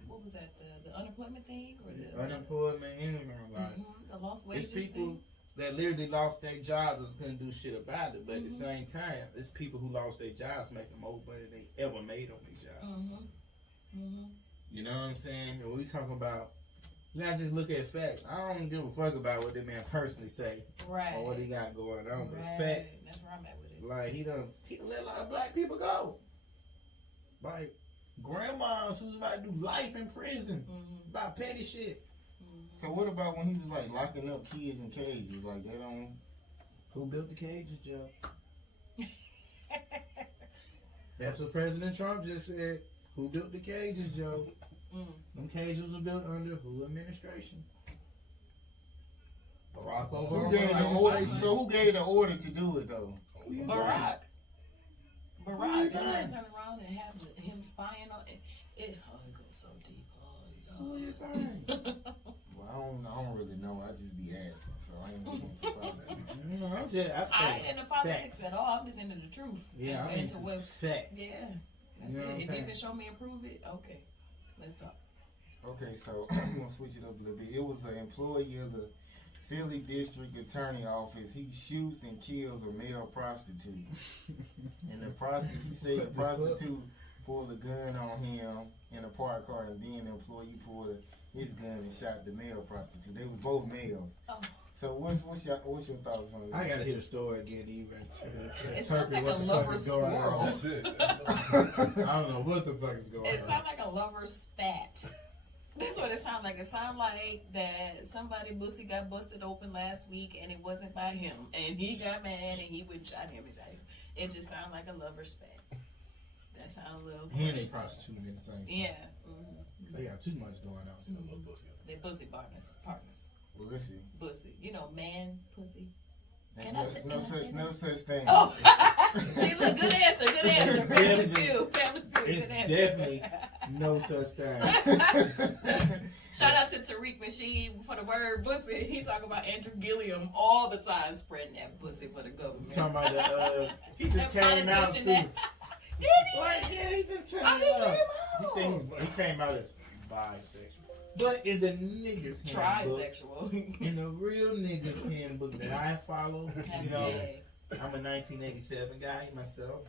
what was that, the unemployment thing? Or the Unemployment, anything like the lost wages it's people thing? that literally lost their jobs and couldn't do shit about it. But at the same time, there's people who lost their jobs making more money than they ever made on their job. You know what I'm saying? And we talking about, you gotta just look at facts. I don't give a fuck about what that man personally say Right. or what he got going on. But Right. facts, That's where I'm at with it. like he done let a lot of black people go. Like grandmas who's about to do life in prison about petty shit. So what about when he was like locking up kids in cages? Like they don't. Who built the cages, Joe? That's what President Trump just said. Who built the cages, Joe? Them cages were built under who administration? Barack Who gave the Obama. order? So who gave the order to do it though? Barack. you Barack. got? And turn around and have him spying on it. It goes so deep. Who you think? Well, I don't really know. I just be asking, so I ain't going to politics. No, I ain't into politics at all. I'm just into the truth. Yeah, I'm And into what. facts. Yeah. That's You know what it. I'm If saying? you can show me and prove it, okay. Let's talk. Okay, so I'm gonna switch it up a little bit. It was an employee of the Philly District Attorney Office. He shoots and kills a male prostitute. And he said the prostitute pulled a gun on him in a parked car, and then the employee pulled his gun and shot the male prostitute. They were both males. Oh. So what's your thoughts on that? I gotta hear the story again, even to It sounds like a lover's quarrel. That's it. I don't know what the fuck is going on. It sounds like a lover's spat. That's what it sounds like. It sounds like that somebody pussy got busted open last week and it wasn't by him, and he got mad and he went and shot him. It just sounds like a lover's spat. That sounds a little. And they prostituting in the same. Yeah. Mm-hmm. They got too much going on. Mm-hmm. They pussy partners. Pussy. Pussy. You know, man, pussy. There's no such thing. Oh, see, look, good answer. Family Feud. It's Good answer. definitely no such thing. Shout out to Tariq Machine for the word pussy. He talking about Andrew Gilliam all the time, spreading that pussy for the government. Talking about the, he just That came out politician too. that- Did he? Like, yeah, he just came I out. think He said he came out as bisexual. But in the niggas handbook, Trisexual. in the real niggas handbook that I follow, That's you know, gay. I'm a 1987 guy myself.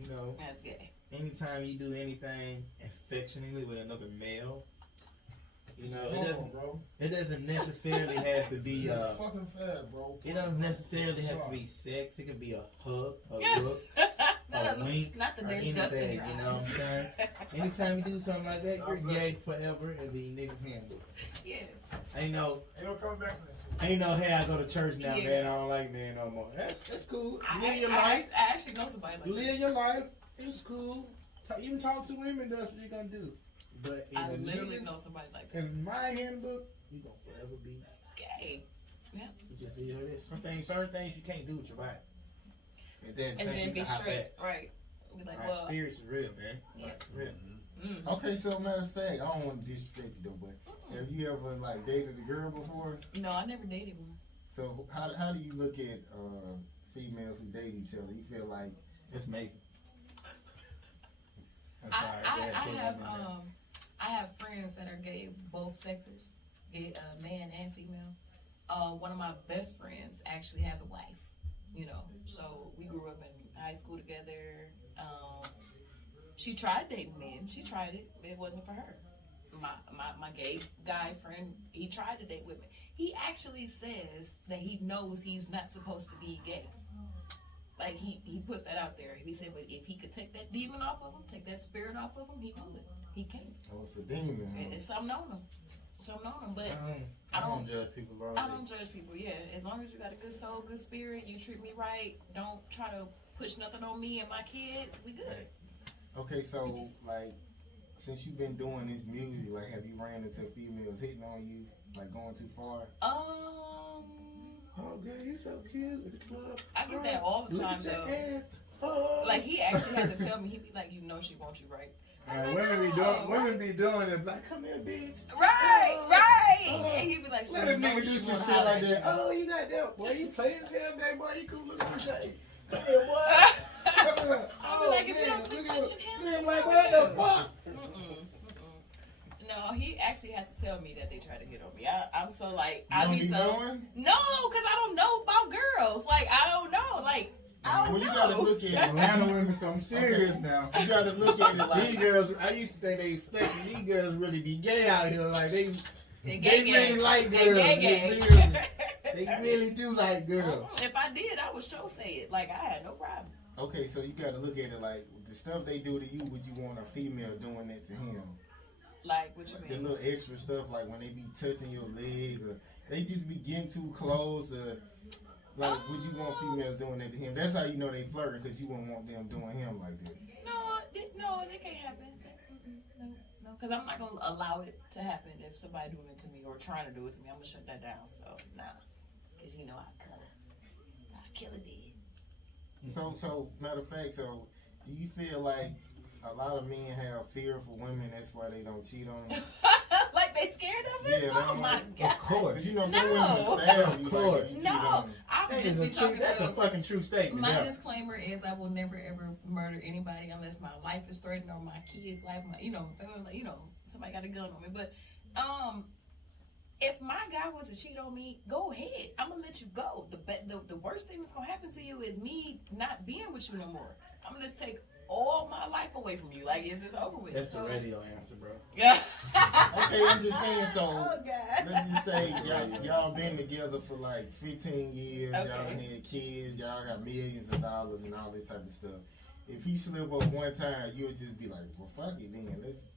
You know, That's gay. anytime you do anything affectionately with another male, you know, Bro. it doesn't necessarily have to be You're fucking fat, bro. it doesn't necessarily have to be sex. It could be a hug, a look, a wink, Not that or there's dust in anything. your You know what I'm eyes. saying? Anytime you do something like that, you're gay forever in the niggas handbook. Yes. Ain't no coming back from that shit. Ain't no, hey, I go to church now, Yeah. man. I don't like men no more. That's cool. Live your I life. actually know somebody like that. Live your life. It's cool. Even talk to women. That's what you're gonna do. But in I the literally niggas, know somebody like that. in my handbook, you gonna forever be Gay. Yeah. You just see how it is. Certain things you can't do with your body. And then Be straight. Right. Be like, Our well. spirits are real, man. Yeah. Like, real. Mm. Okay, so matter of fact, I don't want to disrespect you though, but have you ever like dated a girl before? No, I never dated one. So how do you look at females who date each other? You feel like It's amazing. I have friends that are gay, both sexes, gay, man and female. One of my best friends actually has a wife, you know, so we grew up in high school together. She tried dating men. She tried it. It wasn't for her. My gay guy friend, he tried to date women. He actually says that he knows he's not supposed to be gay. Like, he puts that out there. He said, but if he could take that demon off of him, take that spirit off of him, he would. He can't. oh, it's a demon? Huh? It's something on him. Something on him. But I don't judge people. I don't judge people, yeah. As long as you got a good soul, good spirit, you treat me right, don't try to push nothing on me and my kids, we good. Okay, so like since you've been doing this music, like have you ran into females hitting on you, like going too far? Oh, girl, you so cute with the club. I get that all the time, Look at though. your ass. Oh. Like, he actually had to tell me, he'd be like, you know she wants you, right? Women be doing it like, come here, bitch. Right. Oh. And he'd be like, so Let you a know nigga she do some wanna shit holler like at that. you. Oh, you got that. Boy, you play as hell, that boy. You cool looking for shit. Come here, boy. I'll be like, if you don't quit touching him, Man, what's like, wrong what with the you? fuck? No, he actually had to tell me that they tried to hit on me. I'm so like, You I don't be be so knowing? no, because I don't know about girls. Like, I don't know. Like, I don't Well, know. you gotta look at Atlanta women, something serious now. You gotta look at it These like girls, I used to think they flexible. These girls really be gay out here. Like, they They really like They girls. gay. They really do like girls. If I did, I would sure say it. Like, I had no problem. okay, so you gotta look at it like the stuff they do to you. Would you want a female doing that to him? Like, what you The mean? little extra stuff, like when they be touching your leg, or they just be getting too close. Like, would you want females doing that to him? That's how you know they flirting, because you wouldn't want them doing him like that. No, that can't happen. No, because I'm not gonna allow it to happen if somebody doing it to me or trying to do it to me. I'm gonna shut that down. So nah, because you know I kill it dead. So matter of fact, so do you feel like a lot of men have fear for women? That's why they don't cheat on them. Like they scared of it? Yeah, Oh my god! Of course. Because you know some No. women stab you. Of course. Like, if you cheat No, on them. I would That just is be a true, talking that's to a fucking true statement. My Yeah. disclaimer is I will never ever murder anybody unless my life is threatened or my kids' life, my family, somebody got a gun on me. But If my guy was to cheat on me, go ahead. I'm gonna let you go. The worst thing that's gonna happen to you is me not being with you no more. I'm gonna just take all my life away from you. Like, it's just over with. That's the radio answer, bro. Yeah. Okay, I'm just saying. So Oh, God. let's just say y'all been together for like 15 years. Okay. Y'all done had kids. Y'all got millions of dollars and all this type of stuff. If he slip up one time, you would just be like, well, fuck it then. Let's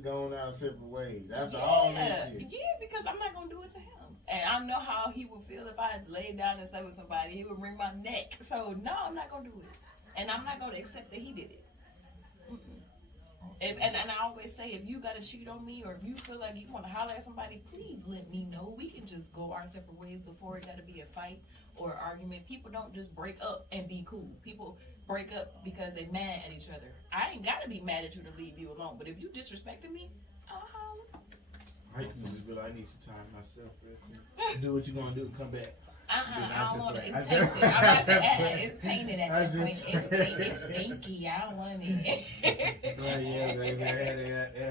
go on our separate ways. After all that shit. Yeah, because I'm not gonna do it to him. And I know how he would feel if I had laid down and slept with somebody. He would wring my neck. So no, I'm not gonna do it. And I'm not gonna accept that he did it. And I always say, if you gotta cheat on me, or if you feel like you want to holler at somebody, please let me know. We can just go our separate ways before it gotta be a fight or an argument. People don't just break up and be cool. People break up because they mad at each other. I ain't gotta be mad at you to leave you alone. But if you disrespecting me, I'll holler. I need some time myself. Do what you gonna do. Come back. I don't want it. It's tainted. I'm about to add, it's tainted at that point. It's stinky. I don't want it. Yeah.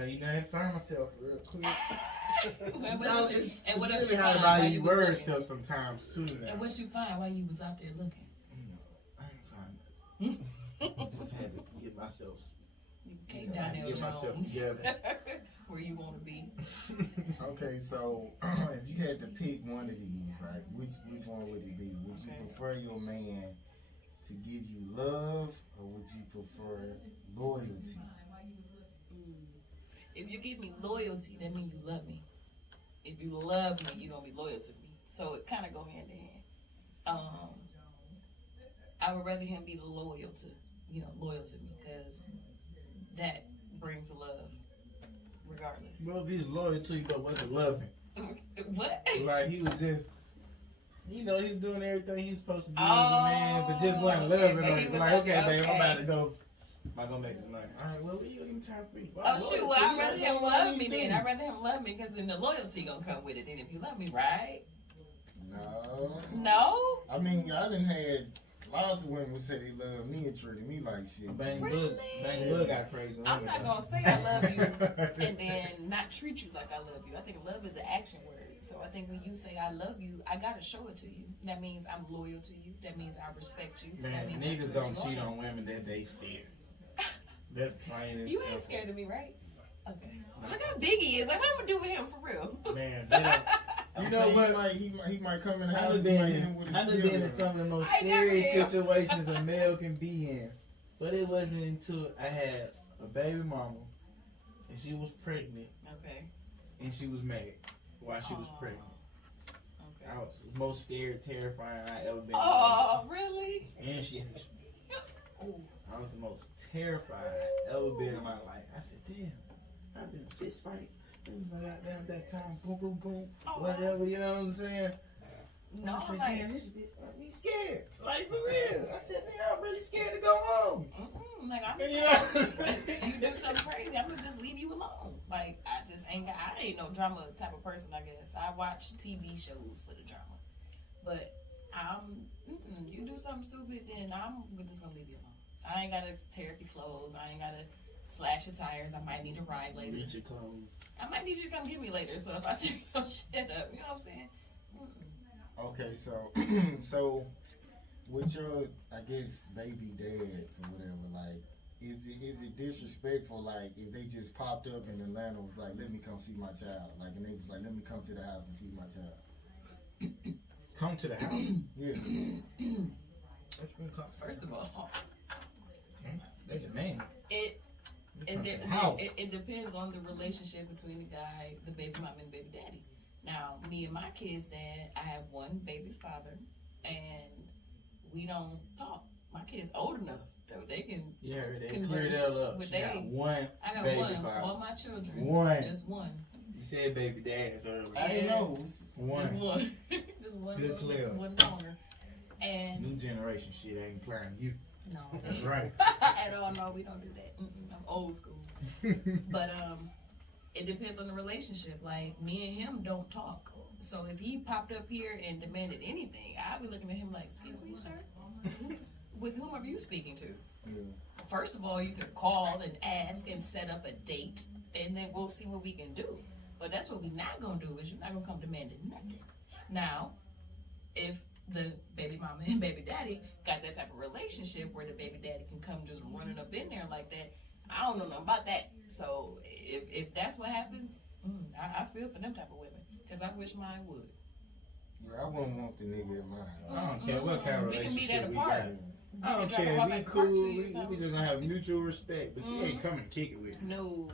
You know, I had to find myself real quick. And what else you how find while to you word was stuff sometimes too. Now. And what you find while you was out there looking? I ain't find nothing. Just had to get myself. You came down there, get myself Jones. together. Where you want to be. Okay, so if you had to pick one of these, right? Which one would it be? Would you prefer your man to give you love, or would you prefer loyalty? If you give me loyalty, that means you love me. If you love me, you're gonna be loyal to me. So it kind of go hand in hand. I would rather him be loyal to me, because that brings love, regardless. Well, if he was loyal to you, but wasn't loving. What? Like, he was just, he was doing everything he was supposed to do as a man, but just wasn't loving. Like, okay, babe, I'm about to go. I'm not gonna make this money. All right, well, you gonna give me time for you. Oh, shoot, well, I'd rather him love me then. I'd rather him love me, because then the loyalty gonna come with it. And if you love me, right? No. No? I mean, I done had lots of women who say they love me and treated me like shit. Bang Really? Bug got crazy. I'm not gonna say I love you and then not treat you like I love you. I think love is an action word. So I think when you say I love you, I gotta show it to you. That means I'm loyal to you. That means I respect you. Man, niggas don't cheat on women that they fear. That's plain and You simple. ain't scared of me, right? Okay. Look how big he is. Like, what am I gonna do with him for real? Man, they don't. You know what? He might come in the I house done and might hit him with a been skill in gun. some of the most I never scary am. situations a male can be in. But it wasn't until I had a baby mama and she was pregnant Okay. and she was mad while she was pregnant. Okay. I was the most scared, terrifying I ever been. Oh, really? And she had Oh. I was the most terrified I ever been in my life. I said, damn, I've been in fist fights. It was like that time, boom, boom, boom, whatever, you know what I'm saying? No, I said, like, damn, this bitch got me scared. Like, for real. I said, man, I'm really scared to go home. like I'm You know? you do something crazy, I'm gonna just leave you alone. Like, I ain't no drama type of person, I guess. I watch TV shows for the drama. But you do something stupid, then I'm just gonna leave you alone. I ain't gotta tear up your clothes. I ain't gotta slash your tires. I might need a ride later. Reach your clothes. I might need you to come get me later. So if I tear your shit up, you know what I'm saying? Okay, so with your, I guess, baby dads or whatever, like, is it disrespectful, like, if they just popped up in Atlanta and was like, let me come see my child, like, and they was like, let me come to the house and see my child? Come to the house. Yeah. First of all, That's a man. it depends on the relationship between the guy, the baby mama, and the baby daddy. Now, me and my kid's dad, I have one baby's father, and we don't talk. My kid's old enough though they can. Yeah, they converse cleared that up. with She got one I got baby one father. for all my children. One. Just one. You said baby dads earlier. I didn't know. One. Just one. Just one. Good clear. One longer. And New generation shit ain't applying to you. no, That's right. at all. No, we don't do that. I'm old school. But it depends on the relationship. Like, me and him don't talk. So if he popped up here and demanded anything, I'd be looking at him like, excuse me, sir? With whom are you speaking to? Yeah. First of all, you can call and ask and set up a date, and then we'll see what we can do. But that's what we not gonna do is you're not gonna come demanding nothing. Now, if the baby mama and baby daddy got that type of relationship where the baby daddy can come just running up in there like that, I don't know nothing about that. So if that's what happens, I feel for them type of women because I wish mine would. Yeah, I wouldn't want the nigga in mine. I don't care what kind of We can meet relationship at a we park. got. I don't drop her care. off We at the park cool. to you, We something. just gonna have mutual respect, but you ain't come and kick it with me. No,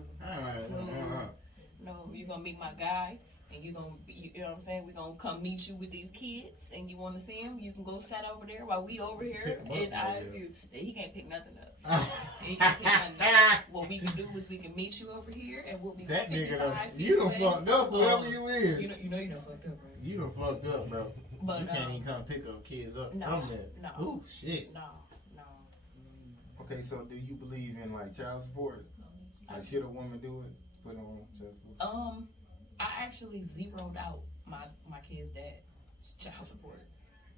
no, you gonna meet my guy, and you gonna, you know what I'm saying? We gonna come meet you with these kids, and you want to see him? You can go sat over there while we over here, and he can't pick nothing up. He can't pick nothing up. What we can do is we can meet you over here, and we'll be That nigga, 55 feet you done away. fucked up wherever you is. You know you done fucked up, right? You done fucked up, bro. But you can't even come pick up kids up no, from that. no. Ooh, shit. No. Okay, so do you believe in like child support? Like, should a woman do it? Put on child support? I actually zeroed out my kid's dad's child support.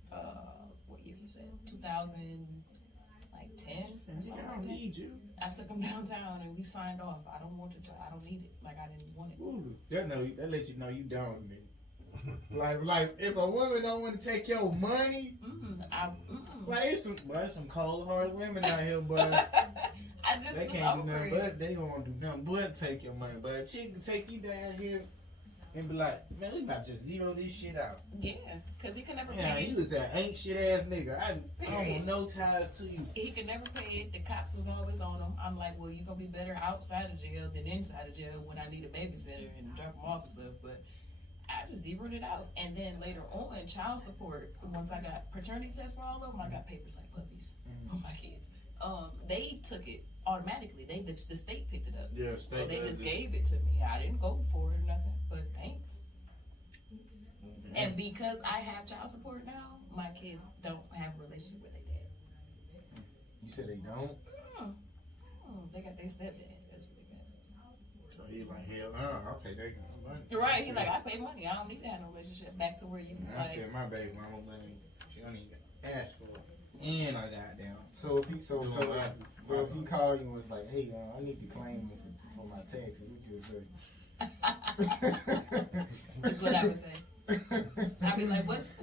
What year was that? 2010 or something like that. Need you. I took him downtown and we signed off. I don't want your child. I don't need it. Like I didn't want it. Ooh, that let you know you down with me. like if a woman don't want to take your money, like it's some cold hard women out here, but I just they was can't do over nothing. it. But they don't want to do nothing but take your money. But a chick can take you down here and be like, man, we about to just zero this shit out. Yeah, because he can never Yeah, pay you it. was an ain't shit ass nigga. I don't want no ties to you. He could never pay it. The cops was always on him. I'm like, well, you're going to be better outside of jail than inside of jail when I need a babysitter and drop him off and stuff. But I just zeroed it out. And then later on, child support, once I got paternity tests for all of them, I got papers like puppies for my kids. They took it automatically. The state picked it up. Yeah, So they just gave it to me. I didn't go for it or nothing, but thanks. And because I have child support now, my kids don't have a relationship with their dad. You said they don't? They got their stepdad. That's what they got. So he like, hell no, I'll pay that money. Right, he's like, I pay money. I don't need to have no relationship. Back to where you was I like, said my baby mama money, she don't even ask for it. And I got down. So if he if he called you and was like, hey, I need to claim it for my taxes, what you would say? that's what I would say. I'd be like, what's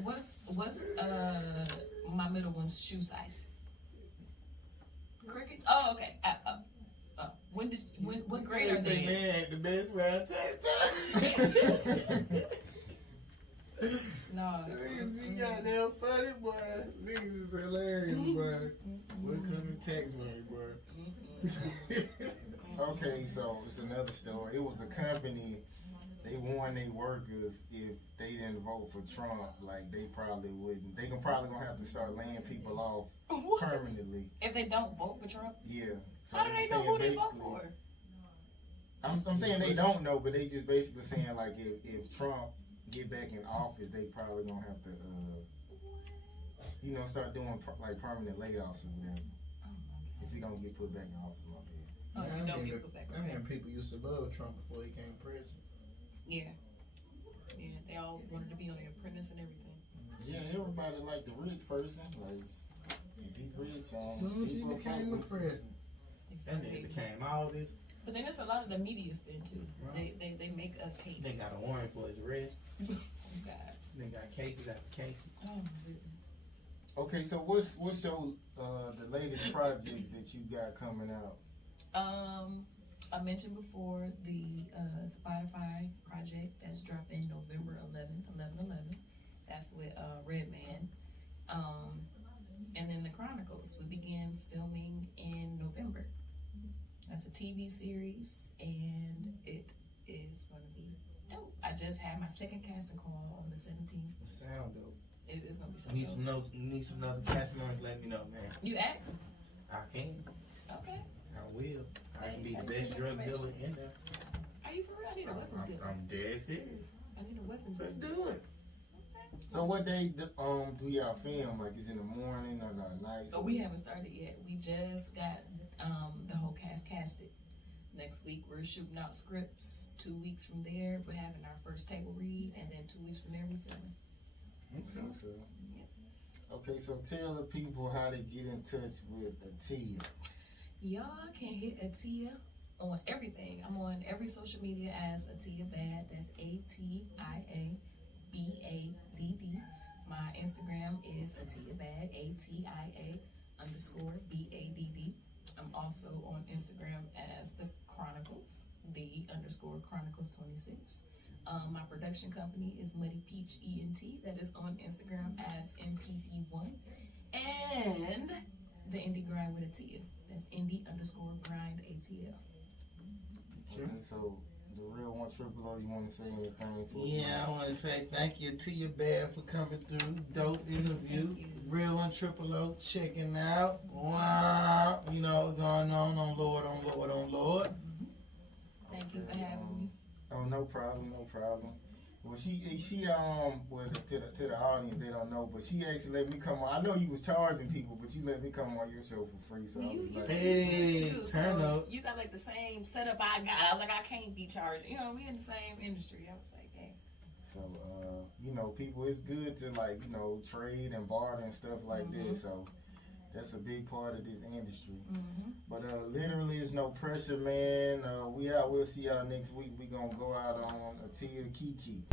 my middle one's shoe size? Crickets? Oh, okay. What grade are they in? Man, the best man No. Niggas be goddamn funny, boy. Niggas is hilarious, boy. What kind of tax money, boy? Okay, so it's another story. It was a company. They warned their workers if they didn't vote for Trump, like they probably wouldn't. They probably gonna have to start laying people off What? permanently. If they don't vote for Trump? Yeah. So How do they know who they vote basically- for? I'm saying they don't know, but they just basically saying like if Trump get back in office, they probably gonna have to start doing like permanent layoffs or whatever. If he don't get put back in office, my bad. Oh, you don't get put back I on. mean, people used to love Trump before he came president. Yeah. Yeah, they all wanted to be on The Apprentice and everything. Yeah, everybody like the rich person. Like if he rich, Soon as he people became the fuck with him. president, that nigga became all this. But then there's a lot of the media spin too. Right. They make us hate. This nigga got a warrant for his arrest. Oh God. This nigga got cases after cases. Oh my goodness. Okay, so what's your the latest project that you got coming out? I mentioned before the Spotify project that's dropping November 11th, 11/11. That's with Redman. And then the Chronicles. We began filming in November. That's a TV series, and it is going to be dope. I just had my second casting call on the 17th. Sound dope. It is going to be so You need dope. some notes. You need some other cast members. Let me know, man. You act? I can. Okay. I will. I can be the best drug dealer in there. Are you for real? I need a weapons dealer. I'm dead serious. I need a weapons Let's dealer. do it. So what day do y'all film? Like is it in the morning or the night? Oh, we haven't started yet. We just got the whole cast casted. Next week we're shooting out scripts. 2 weeks from there we're having our first table read, and then 2 weeks from there we're filming. Okay, so tell the people how to get in touch with Atia. Y'all can hit Atia on everything. I'm on every social media as Atia Bad. That's ATIABADD. My Instagram is Atia Bad, ATIA_BADD. I'm also on Instagram as The Chronicles, _Chronicles 26. My production company is Muddy Peach ENT. That is on Instagram as MPE1. And the Indie Grind with Atia. That's Indie_Grind ATL. Okay, so the real one triple O, you want to say anything for Yeah, I want to say thank you to your bad for coming through. Dope interview. Real one triple O checking out. Wow, you know what's going on Lord, on Lord, on Lord. Thank you for having me. Oh, no problem, no problem. Well, she well, to the audience, they don't know, but she actually let me come on. I know you was charging people, but you let me come on your show for free, so I was like, hey, turn up. You got like the same setup I got. I was like, I can't be charged. You know, we in the same industry. I was like, hey. so you know, people, it's good to like, you know, trade and barter and stuff like that. So that's a big part of this industry. But literally, it's no pressure, man. We out. We'll see y'all next week. We gonna go out on Atia Kiki.